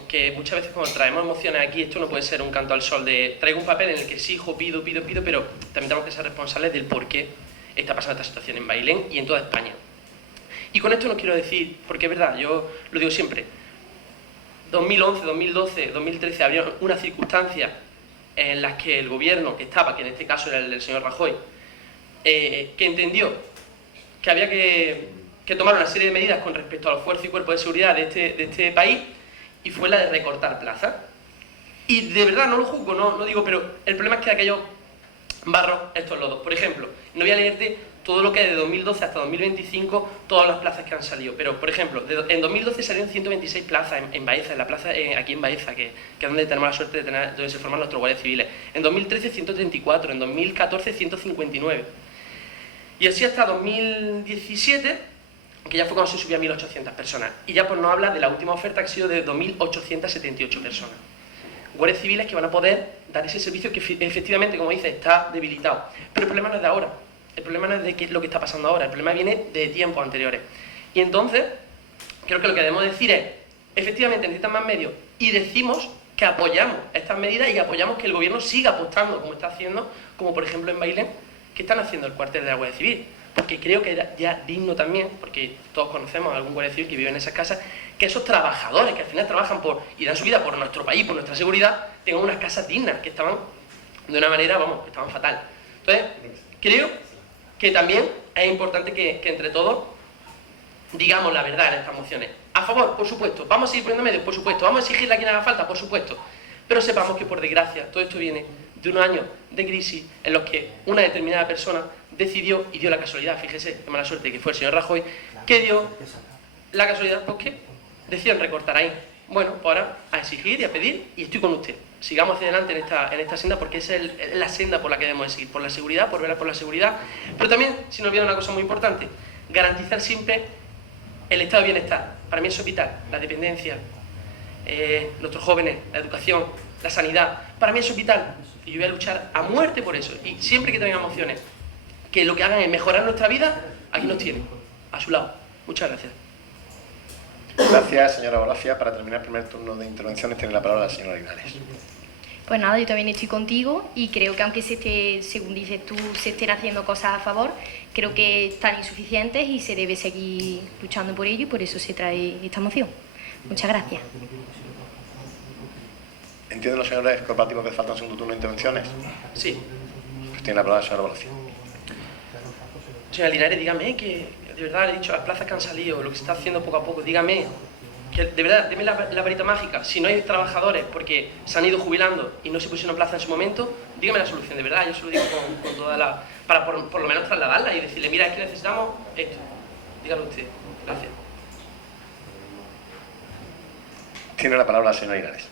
que muchas veces cuando traemos emociones aquí, esto no puede ser un canto al sol de traigo un papel en el que exijo, pido, pero también tenemos que ser responsables del por qué está pasando esta situación en Bailén y en toda España. Y con esto no quiero decir, porque es verdad, yo lo digo siempre, 2011, 2012, 2013 había unas circunstancias en las que el gobierno que estaba, que en este caso era el del señor Rajoy, que entendió que había que tomar una serie de medidas con respecto a los fuerzas y cuerpos de seguridad de este país, y fue la de recortar plazas. Y de verdad, no lo juzgo, no digo, pero el problema es que aquellos barros, estos lodos. Por ejemplo, no voy a leerte todo lo que es de 2012 hasta 2025, todas las plazas que han salido, pero por ejemplo, en 2012 salieron 126 plazas en Baeza, en la plaza aquí en Baeza, que es donde tenemos la suerte de tener, donde se forman nuestros guardias civiles. En 2013 134, en 2014 159. Y así hasta 2017, que ya fue cuando se subió a 1.800 personas. Y ya pues nos habla de la última oferta, que ha sido de 2.878 personas. Guardias civiles que van a poder dar ese servicio que efectivamente, como dice, está debilitado. Pero el problema no es de ahora. El problema no es de lo que está pasando ahora. El problema viene de tiempos anteriores. Y entonces, creo que lo que debemos decir es, efectivamente necesitan más medios. Y decimos que apoyamos estas medidas y apoyamos que el gobierno siga apostando, como está haciendo, como por ejemplo en Bailén, que están haciendo el cuartel de la Guardia Civil. Porque creo que era ya digno también, porque todos conocemos a algún guardia civil que vive en esas casas, que esos trabajadores que al final trabajan y dan su vida por nuestro país, por nuestra seguridad, tengan unas casas dignas, que estaban de una manera, que estaban fatal. Entonces, creo que también es importante que entre todos digamos la verdad en estas mociones. A favor, por supuesto. Vamos a seguir poniendo medios, por supuesto. Vamos a exigirle a quien haga falta, por supuesto. Pero sepamos que, por desgracia, todo esto viene de unos años de crisis en los que una determinada persona decidió y dio la casualidad, fíjese, de mala suerte, que fue el señor Rajoy, que dio la casualidad, pues que decían recortar ahí. Bueno, pues ahora a exigir y a pedir, y estoy con usted. Sigamos hacia adelante en esta senda, porque esa es la senda por la que debemos seguir, por la seguridad, por velar por la seguridad, pero también, si no olvida una cosa muy importante, garantizar siempre el estado de bienestar. Para mí eso es vital, la dependencia, nuestros jóvenes, la educación, la sanidad, para mí eso es vital, y yo voy a luchar a muerte por eso, y siempre que tengan emociones que lo que hagan es mejorar nuestra vida, aquí nos tienen, a su lado. Muchas gracias. Gracias, señora Olacia. Para terminar el primer turno de intervenciones tiene la palabra la señora Linares. Pues nada, yo también estoy contigo y creo que aunque según dices tú, se estén haciendo cosas a favor, creo que están insuficientes y se debe seguir luchando por ello, y por eso se trae esta moción. Muchas gracias. ¿Entienden los señores corporativos que faltan segundo turno de intervenciones? Sí. Pues tiene la palabra la señora Olacia. Señora Linares, dígame que, de verdad, he dicho, las plazas que han salido, lo que se está haciendo poco a poco, dígame, que de verdad, deme la varita mágica. Si no hay trabajadores porque se han ido jubilando y no se pusieron plaza en su momento, dígame la solución, de verdad, yo se lo digo con toda la... para por lo menos trasladarla y decirle, mira, es que necesitamos esto. Dígalo usted. Gracias. Tiene la palabra la señora Linares.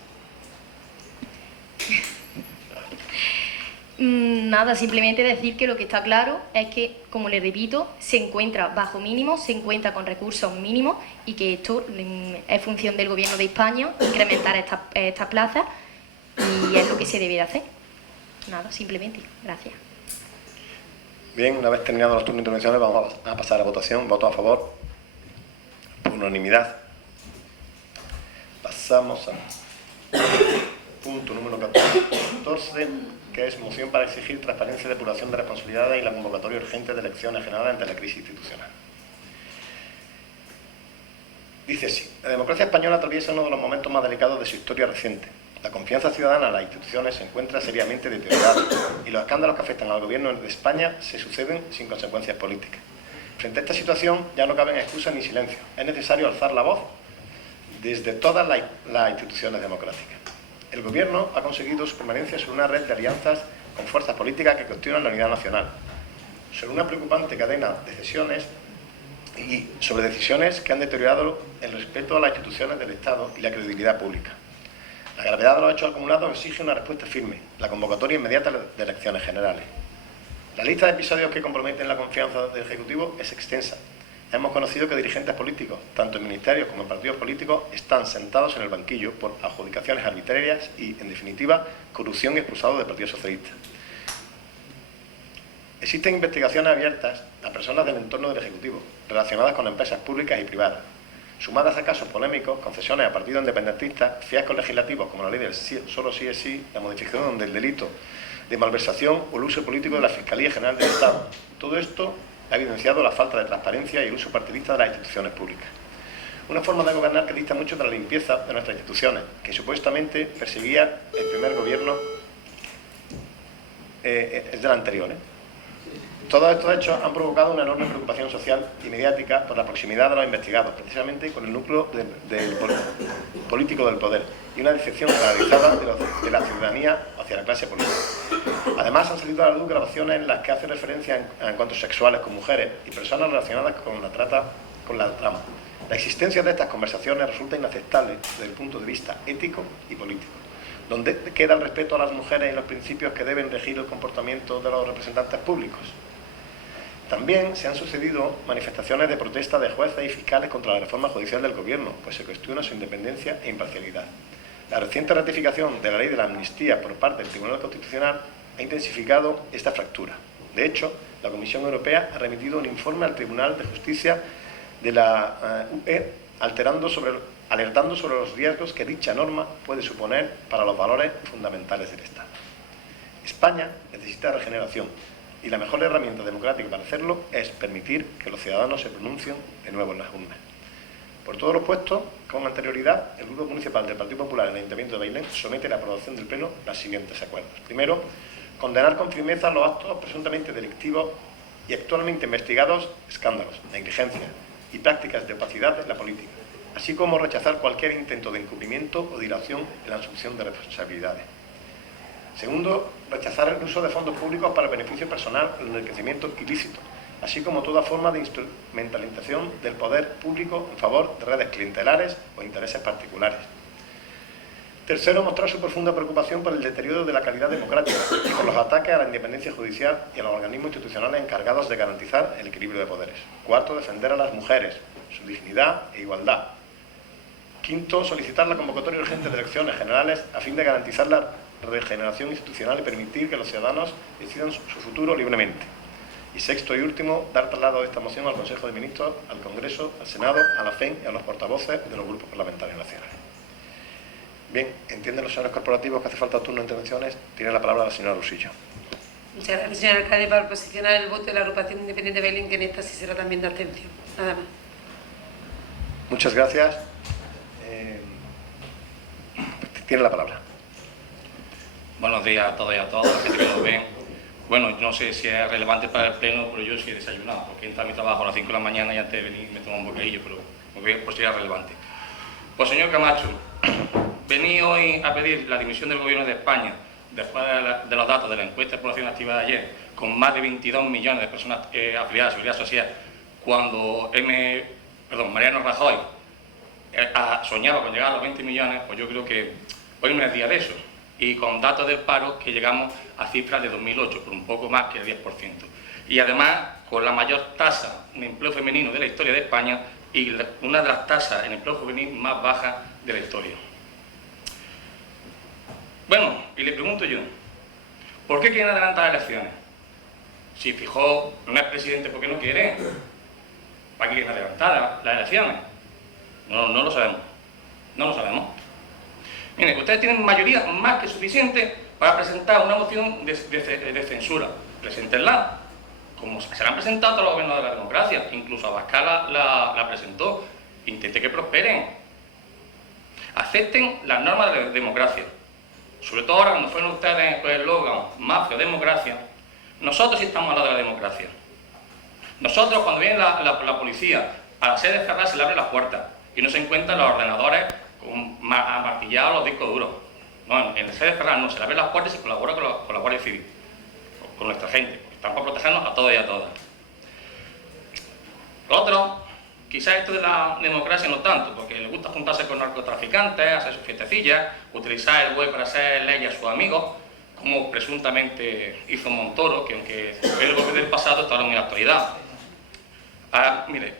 Nada, simplemente decir que lo que está claro es que, como les repito, se encuentra bajo mínimo, se encuentra con recursos mínimos y que esto es función del Gobierno de España, incrementar estas plazas, y es lo que se debe de hacer. Nada, simplemente. Gracias. Bien, una vez terminados los turnos de intervenciones vamos a pasar a votación. Voto a favor, por unanimidad. Pasamos al punto número 14, que es moción para exigir transparencia y depuración de responsabilidades y la convocatoria urgente de elecciones generales ante la crisis institucional. Dice así: la democracia española atraviesa uno de los momentos más delicados de su historia reciente. La confianza ciudadana en las instituciones se encuentra seriamente deteriorada y los escándalos que afectan al gobierno de España se suceden sin consecuencias políticas. Frente a esta situación ya no caben excusas ni silencio. Es necesario alzar la voz desde todas las instituciones democráticas. El Gobierno ha conseguido su permanencia sobre una red de alianzas con fuerzas políticas que cuestionan la unidad nacional, sobre una preocupante cadena de decisiones y sobre decisiones que han deteriorado el respeto a las instituciones del Estado y la credibilidad pública. La gravedad de los hechos acumulados exige una respuesta firme, la convocatoria inmediata de elecciones generales. La lista de episodios que comprometen la confianza del Ejecutivo es extensa. Hemos conocido que dirigentes políticos, tanto en ministerios como en partidos políticos, están sentados en el banquillo por adjudicaciones arbitrarias y, en definitiva, corrupción y expulsados del Partido Socialista. Existen investigaciones abiertas a personas del entorno del Ejecutivo, relacionadas con empresas públicas y privadas, sumadas a casos polémicos, concesiones a partidos independentistas, fiascos legislativos como la ley del solo sí es sí, la modificación del delito de malversación o el uso político de la Fiscalía General del Estado. Todo esto ha evidenciado la falta de transparencia y el uso partidista de las instituciones públicas. Una forma de gobernar que dista mucho de la limpieza de nuestras instituciones, que supuestamente perseguía el primer gobierno del anterior. Todos estos hechos han provocado una enorme preocupación social y mediática por la proximidad de los investigados, precisamente con el núcleo político del poder, y una decepción generalizada de la ciudadanía hacia la clase política. Además, han salido a la luz grabaciones en las que hace referencia a encuentros sexuales con mujeres y personas relacionadas con la trama. La existencia de estas conversaciones resulta inaceptable desde el punto de vista ético y político, donde queda el respeto a las mujeres y los principios que deben regir el comportamiento de los representantes públicos. También se han sucedido manifestaciones de protesta de jueces y fiscales contra la reforma judicial del Gobierno, pues se cuestiona su independencia e imparcialidad. La reciente ratificación de la ley de la amnistía por parte del Tribunal Constitucional ha intensificado esta fractura. De hecho, la Comisión Europea ha remitido un informe al Tribunal de Justicia de la UE alertando sobre los riesgos que dicha norma puede suponer para los valores fundamentales del Estado. España necesita regeneración y la mejor herramienta democrática para hacerlo es permitir que los ciudadanos se pronuncien de nuevo en las urnas. Por todo lo puesto, con anterioridad, el Grupo Municipal del Partido Popular en el Ayuntamiento de Bailén somete a la aprobación del Pleno los siguientes acuerdos. Primero, condenar con firmeza los actos presuntamente delictivos y actualmente investigados escándalos, negligencias y prácticas de opacidad en la política, así como rechazar cualquier intento de encubrimiento o dilación en la asunción de responsabilidades. Segundo, rechazar el uso de fondos públicos para el beneficio personal o el enriquecimiento ilícito, así como toda forma de instrumentalización del poder público en favor de redes clientelares o intereses particulares. Tercero, mostrar su profunda preocupación por el deterioro de la calidad democrática y por los ataques a la independencia judicial y a los organismos institucionales encargados de garantizar el equilibrio de poderes. Cuarto, defender a las mujeres, su dignidad e igualdad. Quinto, solicitar la convocatoria urgente de elecciones generales a fin de garantizar la regeneración institucional y permitir que los ciudadanos decidan su futuro libremente. Y sexto y último, dar traslado de esta moción al Consejo de Ministros, al Congreso, al Senado, a la FEN y a los portavoces de los grupos parlamentarios nacionales. Bien, ¿entienden los señores corporativos que hace falta turno de intervenciones? Tiene la palabra la señora Rosillo. Muchas gracias, señor alcalde, por posicionar el voto de la agrupación independiente Bailén, que en esta sí será también de abstención. Nada más. Muchas gracias. Tiene la palabra. Buenos días a todos y a todas, la gente que nos ven. Bueno, no sé si es relevante para el pleno, pero yo sí he desayunado, porque entra a mi trabajo a las 5 de la mañana y antes de venir me tomo un bocadillo, pero pues sería relevante. Pues señor Camacho, vení hoy a pedir la dimisión del Gobierno de España después de los datos de la encuesta de población activa de ayer, con más de 22 millones de personas afiliadas a la Seguridad Social, cuando Mariano Rajoy soñaba con llegar a los 20 millones, pues yo creo que hoy no es día de eso. Y con datos del paro que llegamos a cifras de 2008, por un poco más que el 10%. Y además, con la mayor tasa de empleo femenino de la historia de España y una de las tasas en empleo juvenil más bajas de la historia. Bueno, y le pregunto yo, ¿por qué quieren adelantar las elecciones? Si Feijóo no es presidente porque no quiere, ¿para qué quieren adelantar las elecciones? No lo sabemos. No lo sabemos. Miren, ustedes tienen mayoría más que suficiente para presentar una moción de censura. Preséntenla, como se la han presentado todos los gobiernos de la democracia. Incluso Abascal la presentó. Intente que prosperen. Acepten las normas de la democracia. Sobre todo ahora, cuando fueron ustedes con el eslogan mafia, democracia, nosotros sí estamos al lado de la democracia. Nosotros, cuando viene la policía a la sede de Ferraz, se le abren las puertas y no se encuentran los ordenadores martillados los discos duros. No, en el sede de Ferraz no, se le abren las puertas y se colabora con la Guardia Civil, con nuestra gente, porque están para protegernos a todos y a todas. Lo otro, quizás esto de la democracia no tanto, porque les gusta juntarse con narcotraficantes, hacer sus fiestecillas, utilizar el web para hacer leyes a sus amigos, como presuntamente hizo Montoro, que aunque fue el gobierno del pasado, está ahora muy en la actualidad. Mire,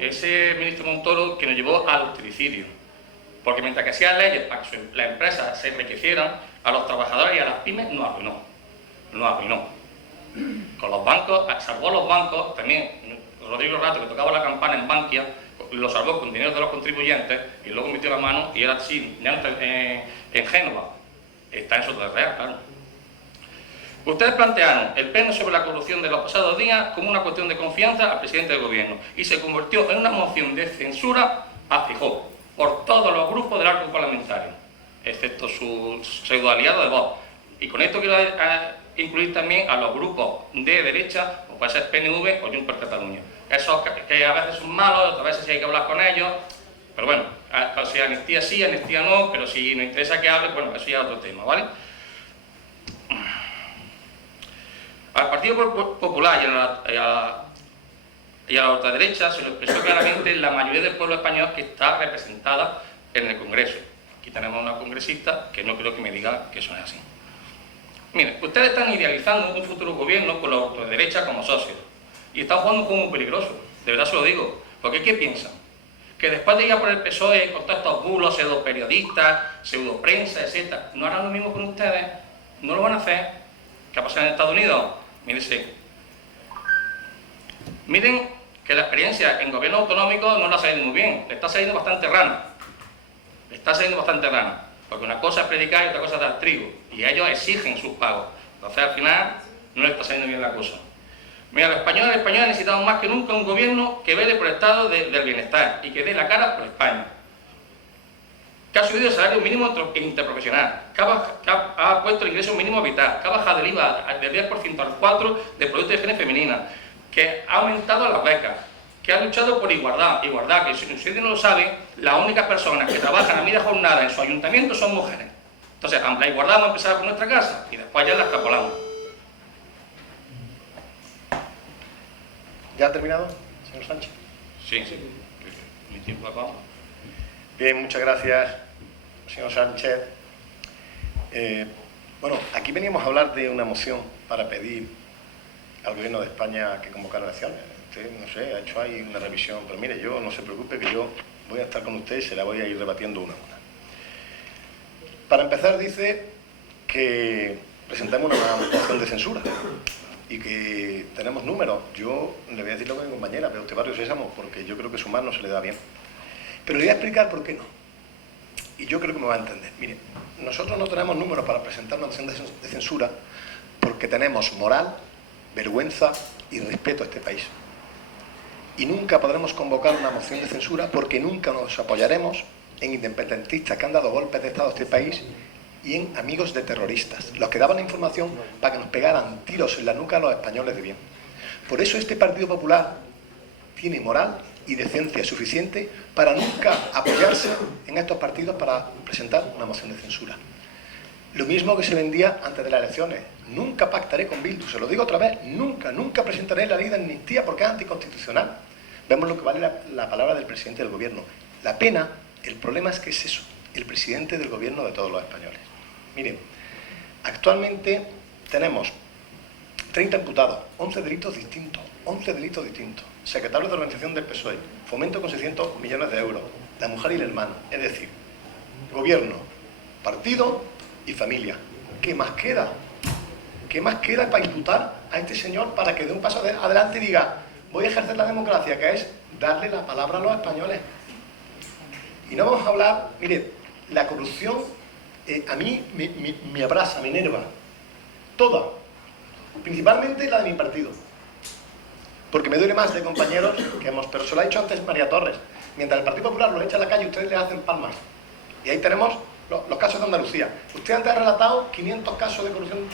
ese ministro Montoro que nos llevó al austericidio, porque mientras que hacía leyes para que las empresas se enriquecieran, a los trabajadores y a las pymes no arruinó. Con los bancos, salvó a los bancos, también Rodrigo Rato, que tocaba la campana en Bankia, lo salvó con dinero de los contribuyentes y luego metió la mano y era así, en Génova. Está en Soterreal, claro. Ustedes plantearon el pleno sobre la corrupción de los pasados días como una cuestión de confianza al presidente del gobierno y se convirtió en una moción de censura a Feijóo por todos los grupos del arco parlamentario, excepto su pseudo aliado de Vox. Y con esto quiero incluir también a los grupos de derecha, como puede ser PNV o Junts per Catalunya. Esos que a veces son malos, otras veces hay que hablar con ellos, pero bueno, si amnistía sí, amnistía no, pero si nos interesa que hable, bueno, eso ya es otro tema, ¿vale? Al Partido Popular y a la ultraderecha se lo expresó claramente la mayoría del pueblo español que está representada en el Congreso. Aquí tenemos una congresista que no creo que me diga que eso es así. Miren, ustedes están idealizando un futuro gobierno con la ultraderecha como socios y están jugando un juego muy peligroso, de verdad se lo digo, porque ¿qué piensan? Que después de ir a por el PSOE con todos estos bulos, pseudoperiodistas, pseudoprensa, etc., ¿no harán lo mismo con ustedes? ¿No lo van a hacer? ¿Qué ha pasado en Estados Unidos? Miren que la experiencia en gobierno autonómico no la ha salido muy bien, le está saliendo bastante rana. Le está saliendo bastante rana, porque una cosa es predicar y otra cosa es dar trigo, y ellos exigen sus pagos. Entonces al final no le está saliendo bien la cosa. Mira, los españoles necesitamos más que nunca un gobierno que vele por el estado del bienestar y que dé la cara por España. Que ha subido el salario mínimo interprofesional, que ha puesto el ingreso mínimo vital, que ha bajado el IVA del 10% al 4% de productos de higiene femenina, que ha aumentado las becas, que ha luchado por igualdad, que si ustedes no lo saben, las únicas personas que trabajan a media jornada en su ayuntamiento son mujeres. Entonces, la igualdad vamos a empezar por nuestra casa y después ya la extrapolamos. ¿Ya ha terminado, señor Sánchez? Sí. Mi tiempo acaba. Bien, muchas gracias, señor Sánchez. Bueno, aquí veníamos a hablar de una moción para pedir al Gobierno de España que convocara elecciones. Usted, no sé, ha hecho ahí una revisión, pero mire, yo no se preocupe que yo voy a estar con usted y se la voy a ir rebatiendo una a una. Para empezar, dice que presentamos una moción de censura y que tenemos números. Yo le voy a decir lo que mi compañera, pero usted Barrio Sésamo, porque yo creo que sumar no se le da bien. Pero le voy a explicar por qué no. Y yo creo que me va a entender. Mire, nosotros no tenemos números para presentar una moción de censura porque tenemos moral, vergüenza y respeto a este país. Y nunca podremos convocar una moción de censura porque nunca nos apoyaremos en independentistas que han dado golpes de Estado a este país y en amigos de terroristas, los que daban la información para que nos pegaran tiros en la nuca a los españoles de bien. Por eso este Partido Popular tiene moral y decencia suficiente para nunca apoyarse en estos partidos para presentar una moción de censura. Lo mismo que se vendía antes de las elecciones. Nunca pactaré con Bildu, se lo digo otra vez, nunca presentaré la ley de amnistía porque es anticonstitucional. Vemos lo que vale la palabra del presidente del gobierno. La pena, el problema es que es eso, el presidente del gobierno de todos los españoles. Miren, actualmente tenemos 30 imputados, 11 delitos distintos, secretarios de organización del PSOE, fomento con 600 millones de euros, la mujer y el hermano, es decir, gobierno, partido y familia. ¿Qué más queda? ¿Qué más queda para imputar a este señor para que dé un paso adelante y diga voy a ejercer la democracia, que es darle la palabra a los españoles? Y no vamos a hablar, mire, la corrupción a mí me abraza, me enerva, toda, principalmente la de mi partido, porque me duele más de compañeros que hemos, pero se lo ha dicho antes María Torres, mientras el Partido Popular lo echa a la calle, ustedes le hacen palmas, y ahí tenemos los casos de Andalucía. Usted antes ha relatado 500 casos de corrupción,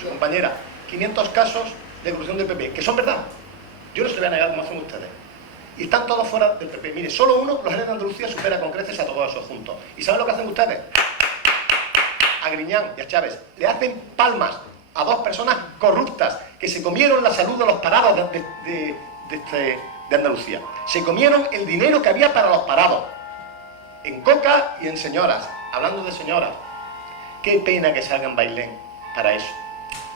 su compañera, 500 casos de corrupción del PP, que son verdad, yo no se lo voy a negar como hacen ustedes. Y están todos fuera del PP. Mire, solo uno, los generales de Andalucía, supera con creces a todos esos juntos. ¿Y saben lo que hacen ustedes? A Griñán y a Chávez le hacen palmas a dos personas corruptas que se comieron la salud de los parados de Andalucía. Se comieron el dinero que había para los parados. En coca y en señoras. Hablando de señoras. Qué pena que salgan en Bailén para eso.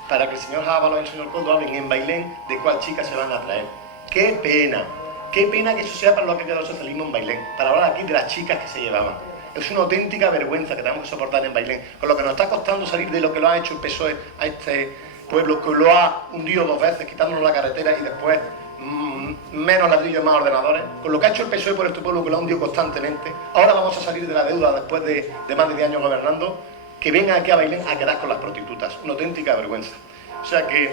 Para que el señor Ábalos y el señor Coldo hablen en Bailén de cuál chica se van a traer. Qué pena. Qué pena que eso sea para lo que queda el socialismo en Bailén, para hablar aquí de las chicas que se llevaban. Es una auténtica vergüenza que tenemos que soportar en Bailén, con lo que nos está costando salir de lo que lo ha hecho el PSOE a este pueblo que lo ha hundido 2 veces, quitándonos la carretera y después menos ladrillos, más ordenadores, con lo que ha hecho el PSOE por este pueblo que lo ha hundido constantemente. Ahora vamos a salir de la deuda después de más de 10 años gobernando, que vengan aquí a Bailén a quedar con las prostitutas, una auténtica vergüenza. O sea que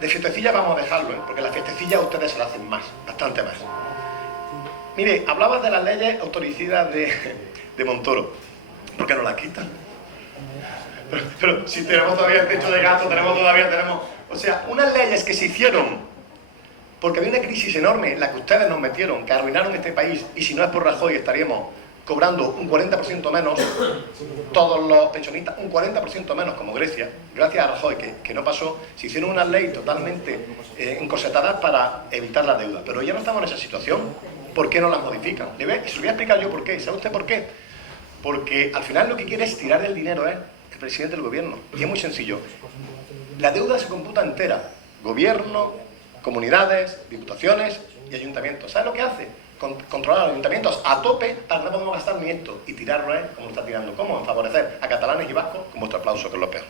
de fiestecilla vamos a dejarlo, porque las fiestecillas ustedes se las hacen más, bastante más. Mire, hablabas de las leyes autoricidas de Montoro. ¿Por qué no las quitan? Pero si tenemos todavía el techo de gasto, tenemos... O sea, unas leyes que se hicieron porque había una crisis enorme, la que ustedes nos metieron, que arruinaron este país, y si no es por Rajoy estaríamos cobrando un 40% menos, todos los pensionistas, un 40% menos como Grecia, gracias a Rajoy, que no pasó. Se hicieron unas leyes totalmente encorsetadas para evitar la deuda, pero ya no estamos en esa situación. ¿Por qué no las modifican? Se lo voy a explicar yo por qué. ¿Sabe usted por qué? Porque al final lo que quiere es tirar el dinero, el presidente del gobierno, y es muy sencillo. La deuda se computa entera, gobierno, comunidades, diputaciones y ayuntamientos. ¿Sabe lo que hace? Controlar a los ayuntamientos a tope para que no podamos gastar ni esto y tirarlo, como lo está tirando. ¿Cómo? En favorecer a catalanes y vascos con vuestro aplauso, que es lo peor.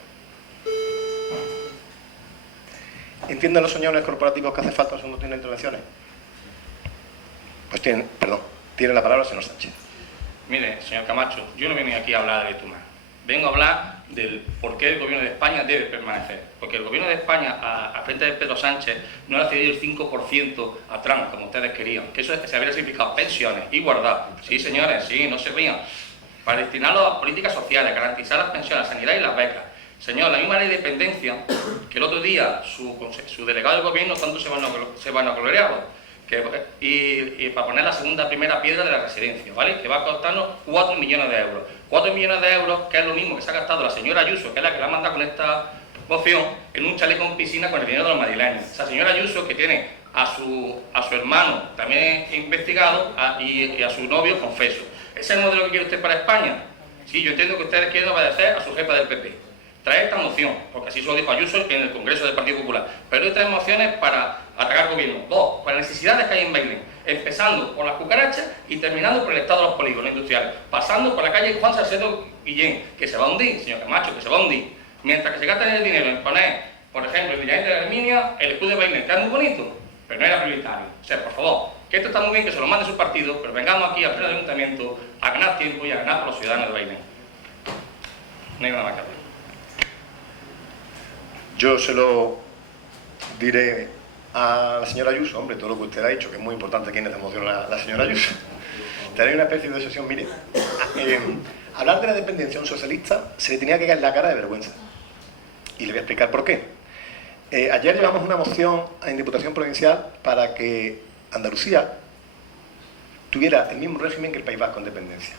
¿Entienden los señores corporativos que hace falta cuando tienen intervenciones? Pues tiene la palabra el señor Sánchez. Mire, señor Camacho, yo no vengo aquí a hablar de Betumar. Vengo a hablar del por qué el gobierno de España debe permanecer. Porque el gobierno de España, a frente de Pedro Sánchez, no le ha cedido el 5% a Trump, como ustedes querían. Que eso se habría significado pensiones, igualdad. Sí, señores, sí, no se rían. Para destinarlo a políticas sociales, garantizar las pensiones, la sanidad y las becas. Señor, la misma ley de dependencia, que el otro día su delegado del gobierno tanto se vanagloriaba. Y para poner la primera piedra de la residencia, ¿vale? Que va a costarnos 4 millones de euros. 4 millones de euros, que es lo mismo que se ha gastado la señora Ayuso, que es la que la ha mandado con esta moción, en un chalet con piscina con el dinero de los madrileños. Esa señora Ayuso que tiene a su hermano también investigado y a su novio confeso. ¿Ese es el modelo que quiere usted para España? Sí, yo entiendo que ustedes quieren obedecer a su jefa del PP. Trae esta moción, porque así se lo dijo Ayuso en el Congreso del Partido Popular. Pero hay 3 mociones para atacar al gobierno. 2, para las necesidades que hay en Bailén. Empezando por las cucarachas y terminando por el estado de los polígonos industriales. Pasando por la calle Juan Salcedo Guillén, que se va a hundir, señor Camacho, que se va a hundir. Mientras que se gasta el dinero en poner, por ejemplo, en Villaverde de la Herminia, el escudo de Bailén, que es muy bonito, pero no era prioritario. O sea, por favor, que esto está muy bien, que se lo mande su partido, pero vengamos aquí al pleno del ayuntamiento a ganar tiempo y a ganar por los ciudadanos de Bailén. No hay nada más que hacer. Yo se lo diré a la señora Ayuso, hombre, todo lo que usted ha dicho, que es muy importante quién es la moción la señora Ayuso. Tenéis una especie de sesión, mire, hablar de la dependencia a un socialista se le tenía que caer la cara de vergüenza. Y le voy a explicar por qué. Ayer llevamos una moción en Diputación Provincial para que Andalucía tuviera el mismo régimen que el País Vasco en dependencia.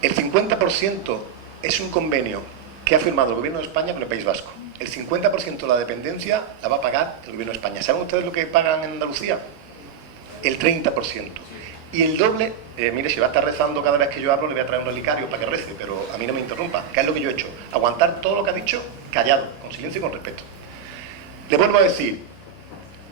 El 50% es un convenio que ha firmado el Gobierno de España con el País Vasco. El 50% de la dependencia la va a pagar el Gobierno de España. ¿Saben ustedes lo que pagan en Andalucía? El 30%. Y el doble, mire, si va a estar rezando cada vez que yo hablo, le voy a traer un relicario para que rece, pero a mí no me interrumpa. ¿Qué es lo que yo he hecho? Aguantar todo lo que ha dicho callado, con silencio y con respeto. Le vuelvo a decir,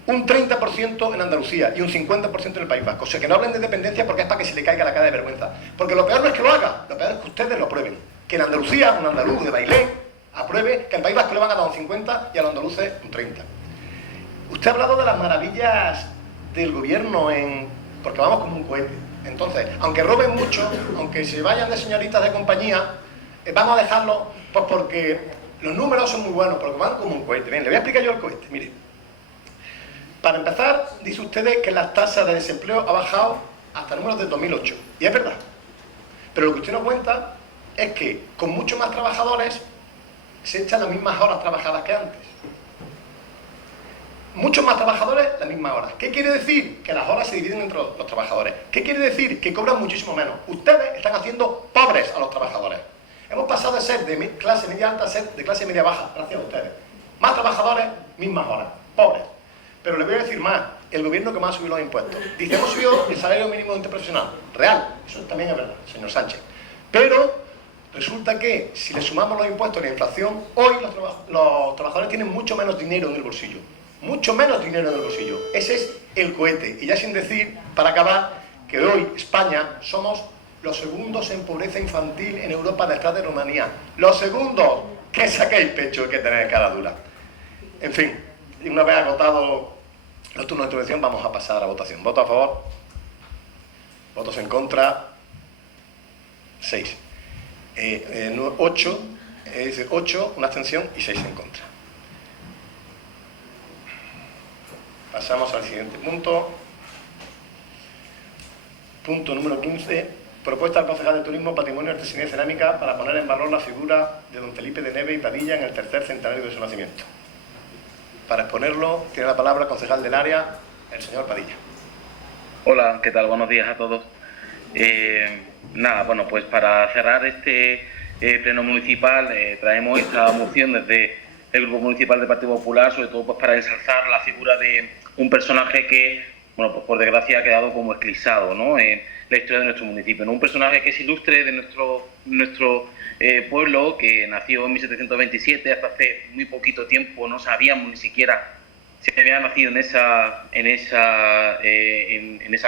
un 30% en Andalucía y un 50% en el País Vasco. O sea, que no hablen de dependencia porque es para que se le caiga la cara de vergüenza. Porque lo peor no es que lo haga, lo peor es que ustedes lo aprueben. Que en Andalucía, un andaluz de Bailén, apruebe que al País Vasco le van a dar un 50 y a los andaluces un 30. Usted ha hablado de las maravillas del gobierno porque vamos como un cohete. Entonces, aunque roben mucho, aunque se vayan de señoritas de compañía, vamos a dejarlo pues porque los números son muy buenos, porque van como un cohete. Bien, le voy a explicar yo el cohete, mire. Para empezar, dice ustedes que la tasa de desempleo ha bajado hasta números de 2008. Y es verdad. Pero lo que usted no cuenta es que con muchos más trabajadores se echan las mismas horas trabajadas que antes. Muchos más trabajadores, las mismas horas. ¿Qué quiere decir? Que las horas se dividen entre los trabajadores. ¿Qué quiere decir? Que cobran muchísimo menos. Ustedes están haciendo pobres a los trabajadores. Hemos pasado de ser de clase media alta a ser de clase media baja, gracias a ustedes. Más trabajadores, mismas horas. Pobres. Pero le voy a decir más. El gobierno que más ha subido los impuestos. Dice, hemos subido el salario mínimo interprofesional. Real. Eso también es verdad, señor Sánchez. Pero resulta que si le sumamos los impuestos y la inflación, hoy los trabajadores tienen mucho menos dinero en el bolsillo. Mucho menos dinero en el bolsillo. Ese es el cohete. Y ya sin decir, para acabar, que hoy España somos los segundos en pobreza infantil en Europa detrás de Rumanía. Los segundos. Que saquéis pecho que tenéis cara dura. En fin, una vez agotado los turnos de intervención, vamos a pasar a votación. ¿Votos a favor? ¿Votos en contra? 6. 8, es decir, 8, una abstención y 6 en contra. Pasamos al siguiente punto. Punto número 15. Propuesta al concejal de Turismo, Patrimonio, Artesanía y Cerámica para poner en valor la figura de don Felipe de Neve y Padilla en el tercer centenario de su nacimiento. Para exponerlo, tiene la palabra el concejal del área, el señor Padilla. Hola, ¿qué tal? Buenos días a todos. Nada, bueno, pues para cerrar este pleno municipal traemos esta moción desde el Grupo Municipal del Partido Popular, sobre todo pues para ensalzar la figura de un personaje que, bueno, pues por desgracia ha quedado como eclipsado, ¿no?, en la historia de nuestro municipio, ¿no? Un personaje que es ilustre de nuestro pueblo, que nació en 1727, hasta hace muy poquito tiempo no sabíamos ni siquiera si había nacido en esa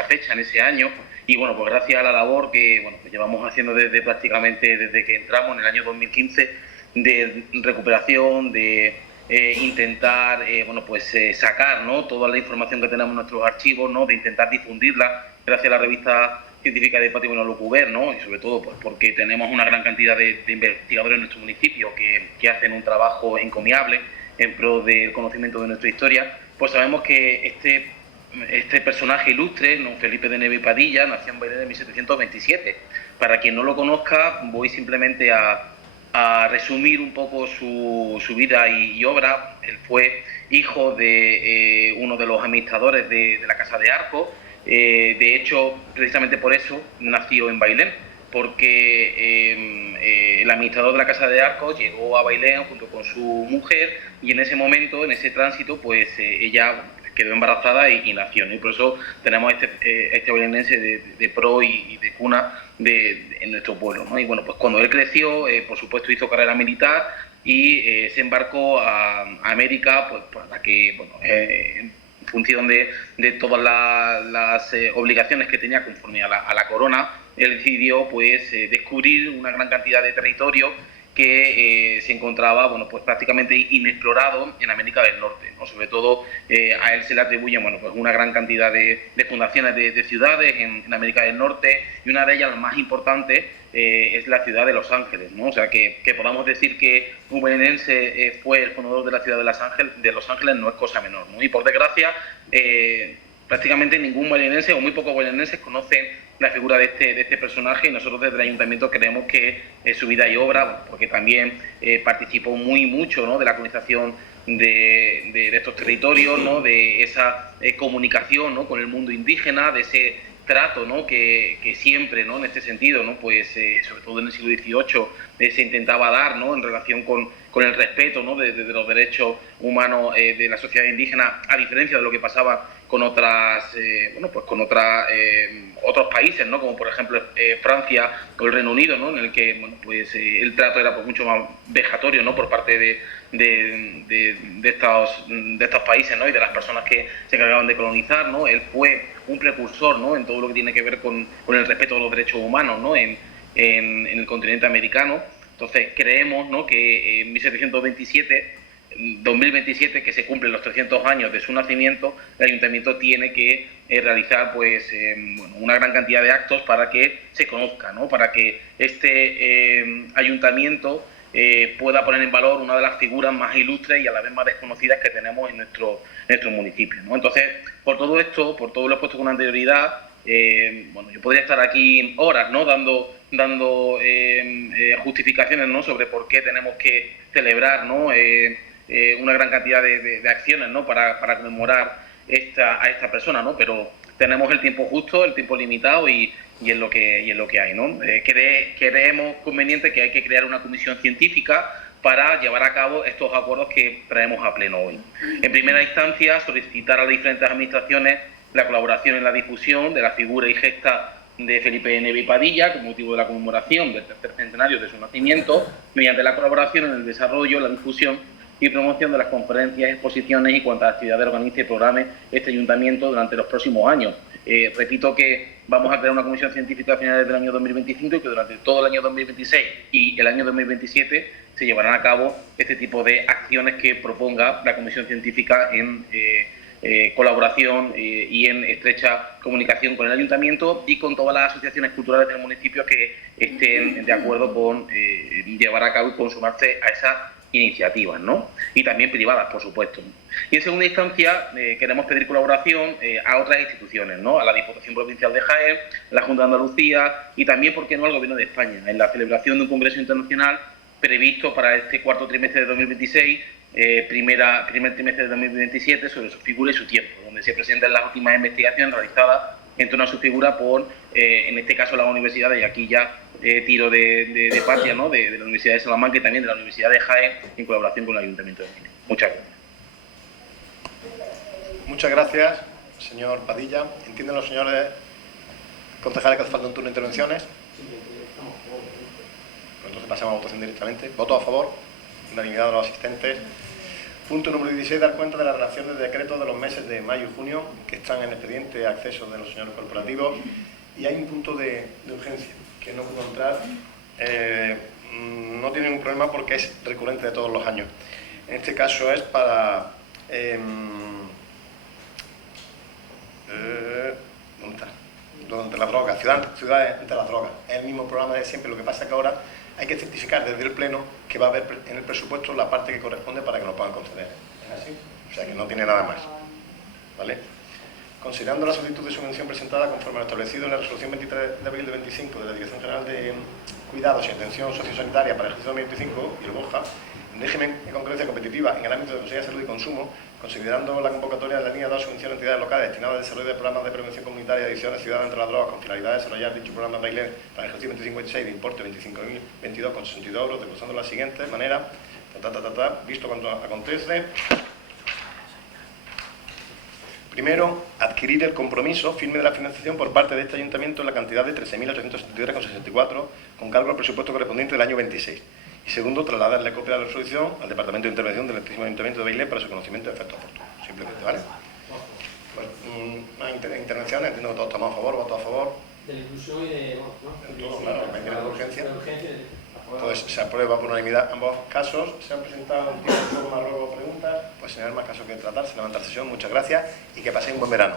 fecha, en ese año. Y bueno, pues gracias a la labor que bueno, pues llevamos haciendo prácticamente desde que entramos en el año 2015, de recuperación, de intentar bueno, pues sacar, ¿no?, toda la información que tenemos en nuestros archivos, ¿no?, de intentar difundirla gracias a la revista científica de Patrimonio Locuber, ¿no?, y sobre todo pues porque tenemos una gran cantidad de investigadores en nuestro municipio que hacen un trabajo encomiable en pro del conocimiento de nuestra historia. Pues sabemos que este personaje ilustre, don Felipe de Neve y Padilla, nació en Bailén en 1727. Para quien no lo conozca, voy simplemente a resumir un poco su vida y obra. Él fue hijo de uno de los administradores de la Casa de Arco. De hecho, precisamente por eso nació en Bailén, porque el administrador de la Casa de Arco llegó a Bailén junto con su mujer, y en ese momento, en ese tránsito, pues ella quedó embarazada y nació, ¿no? Y por eso tenemos este bailenense de pro y de cuna en nuestro pueblo, ¿no? Y bueno, pues cuando él creció, por supuesto hizo carrera militar y se embarcó a América, pues para que, bueno, en función de todas las obligaciones que tenía conforme a la corona, él decidió pues descubrir una gran cantidad de territorio que se encontraba, bueno, pues prácticamente inexplorado en América del Norte, ¿no? Sobre todo a él se le atribuyen, bueno, pues una gran cantidad de fundaciones de ciudades en América del Norte, y una de ellas, la más importante, es la ciudad de Los Ángeles, ¿no? O sea, que podamos decir que un bailenense fue el fundador de la ciudad de Los Ángeles no es cosa menor, ¿no? Y por desgracia, prácticamente ningún bailenense o muy pocos bailenenses conocen la figura de este personaje, y nosotros desde el Ayuntamiento creemos que su vida y obra, porque también participó mucho, ¿no?, de la colonización de estos territorios, ¿no?, de esa comunicación, ¿no?, con el mundo indígena, de ese trato, ¿no?, que siempre, ¿no?, en este sentido, ¿no?, pues sobre todo en el siglo XVIII se intentaba dar, ¿no?, en relación con el respeto, ¿no?, de los derechos humanos de la sociedad indígena, a diferencia de lo que pasaba con otras bueno, pues con otros países, ¿no?, como por ejemplo Francia o el Reino Unido, ¿no?, en el que, bueno, pues el trato era pues mucho más vejatorio, ¿no?, por parte de estos países, ¿no?, y de las personas que se encargaban de colonizar, ¿no? Él fue un precursor, ¿no?, en todo lo que tiene que ver con el respeto de los derechos humanos, ¿no?, en el continente americano. Entonces creemos, ¿no?, que en 2027, que se cumplen los 300 años de su nacimiento, el Ayuntamiento tiene que realizar pues bueno, una gran cantidad de actos para que se conozca, ¿no?, para que este Ayuntamiento pueda poner en valor una de las figuras más ilustres y a la vez más desconocidas que tenemos en nuestro municipio, ¿no? Entonces, por todo esto, por todo lo expuesto con anterioridad, bueno, yo podría estar aquí horas, ¿no?, dando justificaciones, ¿no?, sobre por qué tenemos que celebrar, ¿no?, una gran cantidad de acciones, ¿no?, para conmemorar a esta persona, ¿no? Pero tenemos el tiempo justo, el tiempo limitado y es lo que hay, ¿no? Creemos conveniente que hay que crear una comisión científica para llevar a cabo estos acuerdos que traemos a pleno hoy. En primera instancia, solicitar a las diferentes administraciones la colaboración en la difusión de la figura y gesta de Felipe de Neve y Padilla con motivo de la conmemoración del tercer centenario de su nacimiento, mediante la colaboración en el desarrollo, la difusión y promoción de las conferencias, exposiciones y cuantas actividades organice y programe este Ayuntamiento durante los próximos años. Repito que vamos a crear una comisión científica a finales del año 2025 y que durante todo el año 2026 y el año 2027 se llevarán a cabo este tipo de acciones que proponga la comisión científica en colaboración y en estrecha comunicación con el ayuntamiento y con todas las asociaciones culturales del municipio que estén de acuerdo con llevar a cabo y consumarse a esas iniciativas, ¿no? Y también privadas, por supuesto. Y en segunda instancia queremos pedir colaboración a otras instituciones, ¿no? A la Diputación Provincial de Jaén, la Junta de Andalucía y también, ¿por qué no?, al Gobierno de España, en la celebración de un congreso internacional previsto para este cuarto trimestre de 2026, primer trimestre de 2027, sobre su figura y su tiempo, donde se presentan las últimas investigaciones realizadas en torno a su figura por, en este caso, las universidades, y aquí ya tiro de patria, ¿no?, de la Universidad de Salamanca y también de la Universidad de Jaén, en colaboración con el Ayuntamiento de Jaén. Muchas gracias. Muchas gracias, señor Padilla. ¿Entienden los señores concejales que hace falta un turno de intervenciones? Pues entonces pasamos a votación directamente. ¿Voto a favor? Unanimidad de los asistentes. Punto número 16, dar cuenta de la redacción del decreto de los meses de mayo y junio que están en el expediente de acceso de los señores corporativos. Y hay un punto de urgencia que no pudo entrar. No tiene ningún problema porque es recurrente de todos los años. En este caso es para... ¿dónde está? Ante las drogas, ciudades ante las drogas. Es el mismo programa de siempre, lo que pasa es que ahora hay que certificar desde el Pleno que va a haber en el presupuesto la parte que corresponde para que nos puedan conceder. ¿Es así? O sea que no tiene nada más. ¿Vale? Considerando la solicitud de subvención presentada conforme a lo establecido en la resolución 23 de abril de 25 de la Dirección General de Cuidados y Atención Sociosanitaria para el ejercicio 2025 y el BOJA, en régimen de concurrencia competitiva en el ámbito de Consejería de Salud y Consumo, considerando la convocatoria de la línea 2 subvención a entidades locales destinadas al desarrollo de programas de prevención comunitaria y adicciones ciudadanas entre las drogas con finalidad de desarrollar dicho programa Bailén para el ejercicio 25-26 de importe 25.022,62 euros, desglosando de la siguiente manera, visto cuanto acontece. Primero, adquirir el compromiso firme de la financiación por parte de este ayuntamiento en la cantidad de 13.873,64 con cargo al presupuesto correspondiente del año 26. Y segundo, trasladarle copia de la resolución al Departamento de Intervención del Altísimo Ayuntamiento de Bailén para su conocimiento de efectos oportunos. Simplemente, ¿vale? Pues, intervenciones, entiendo que todos estamos a favor, votos a favor. De la inclusión y de... todo, claro, de urgencia. Pues se aprueba por unanimidad ambos casos. Se han presentado en tiempo más luego preguntas. Pues sin haber más casos que tratar, se levanta la sesión. Muchas gracias y que paséis un buen verano.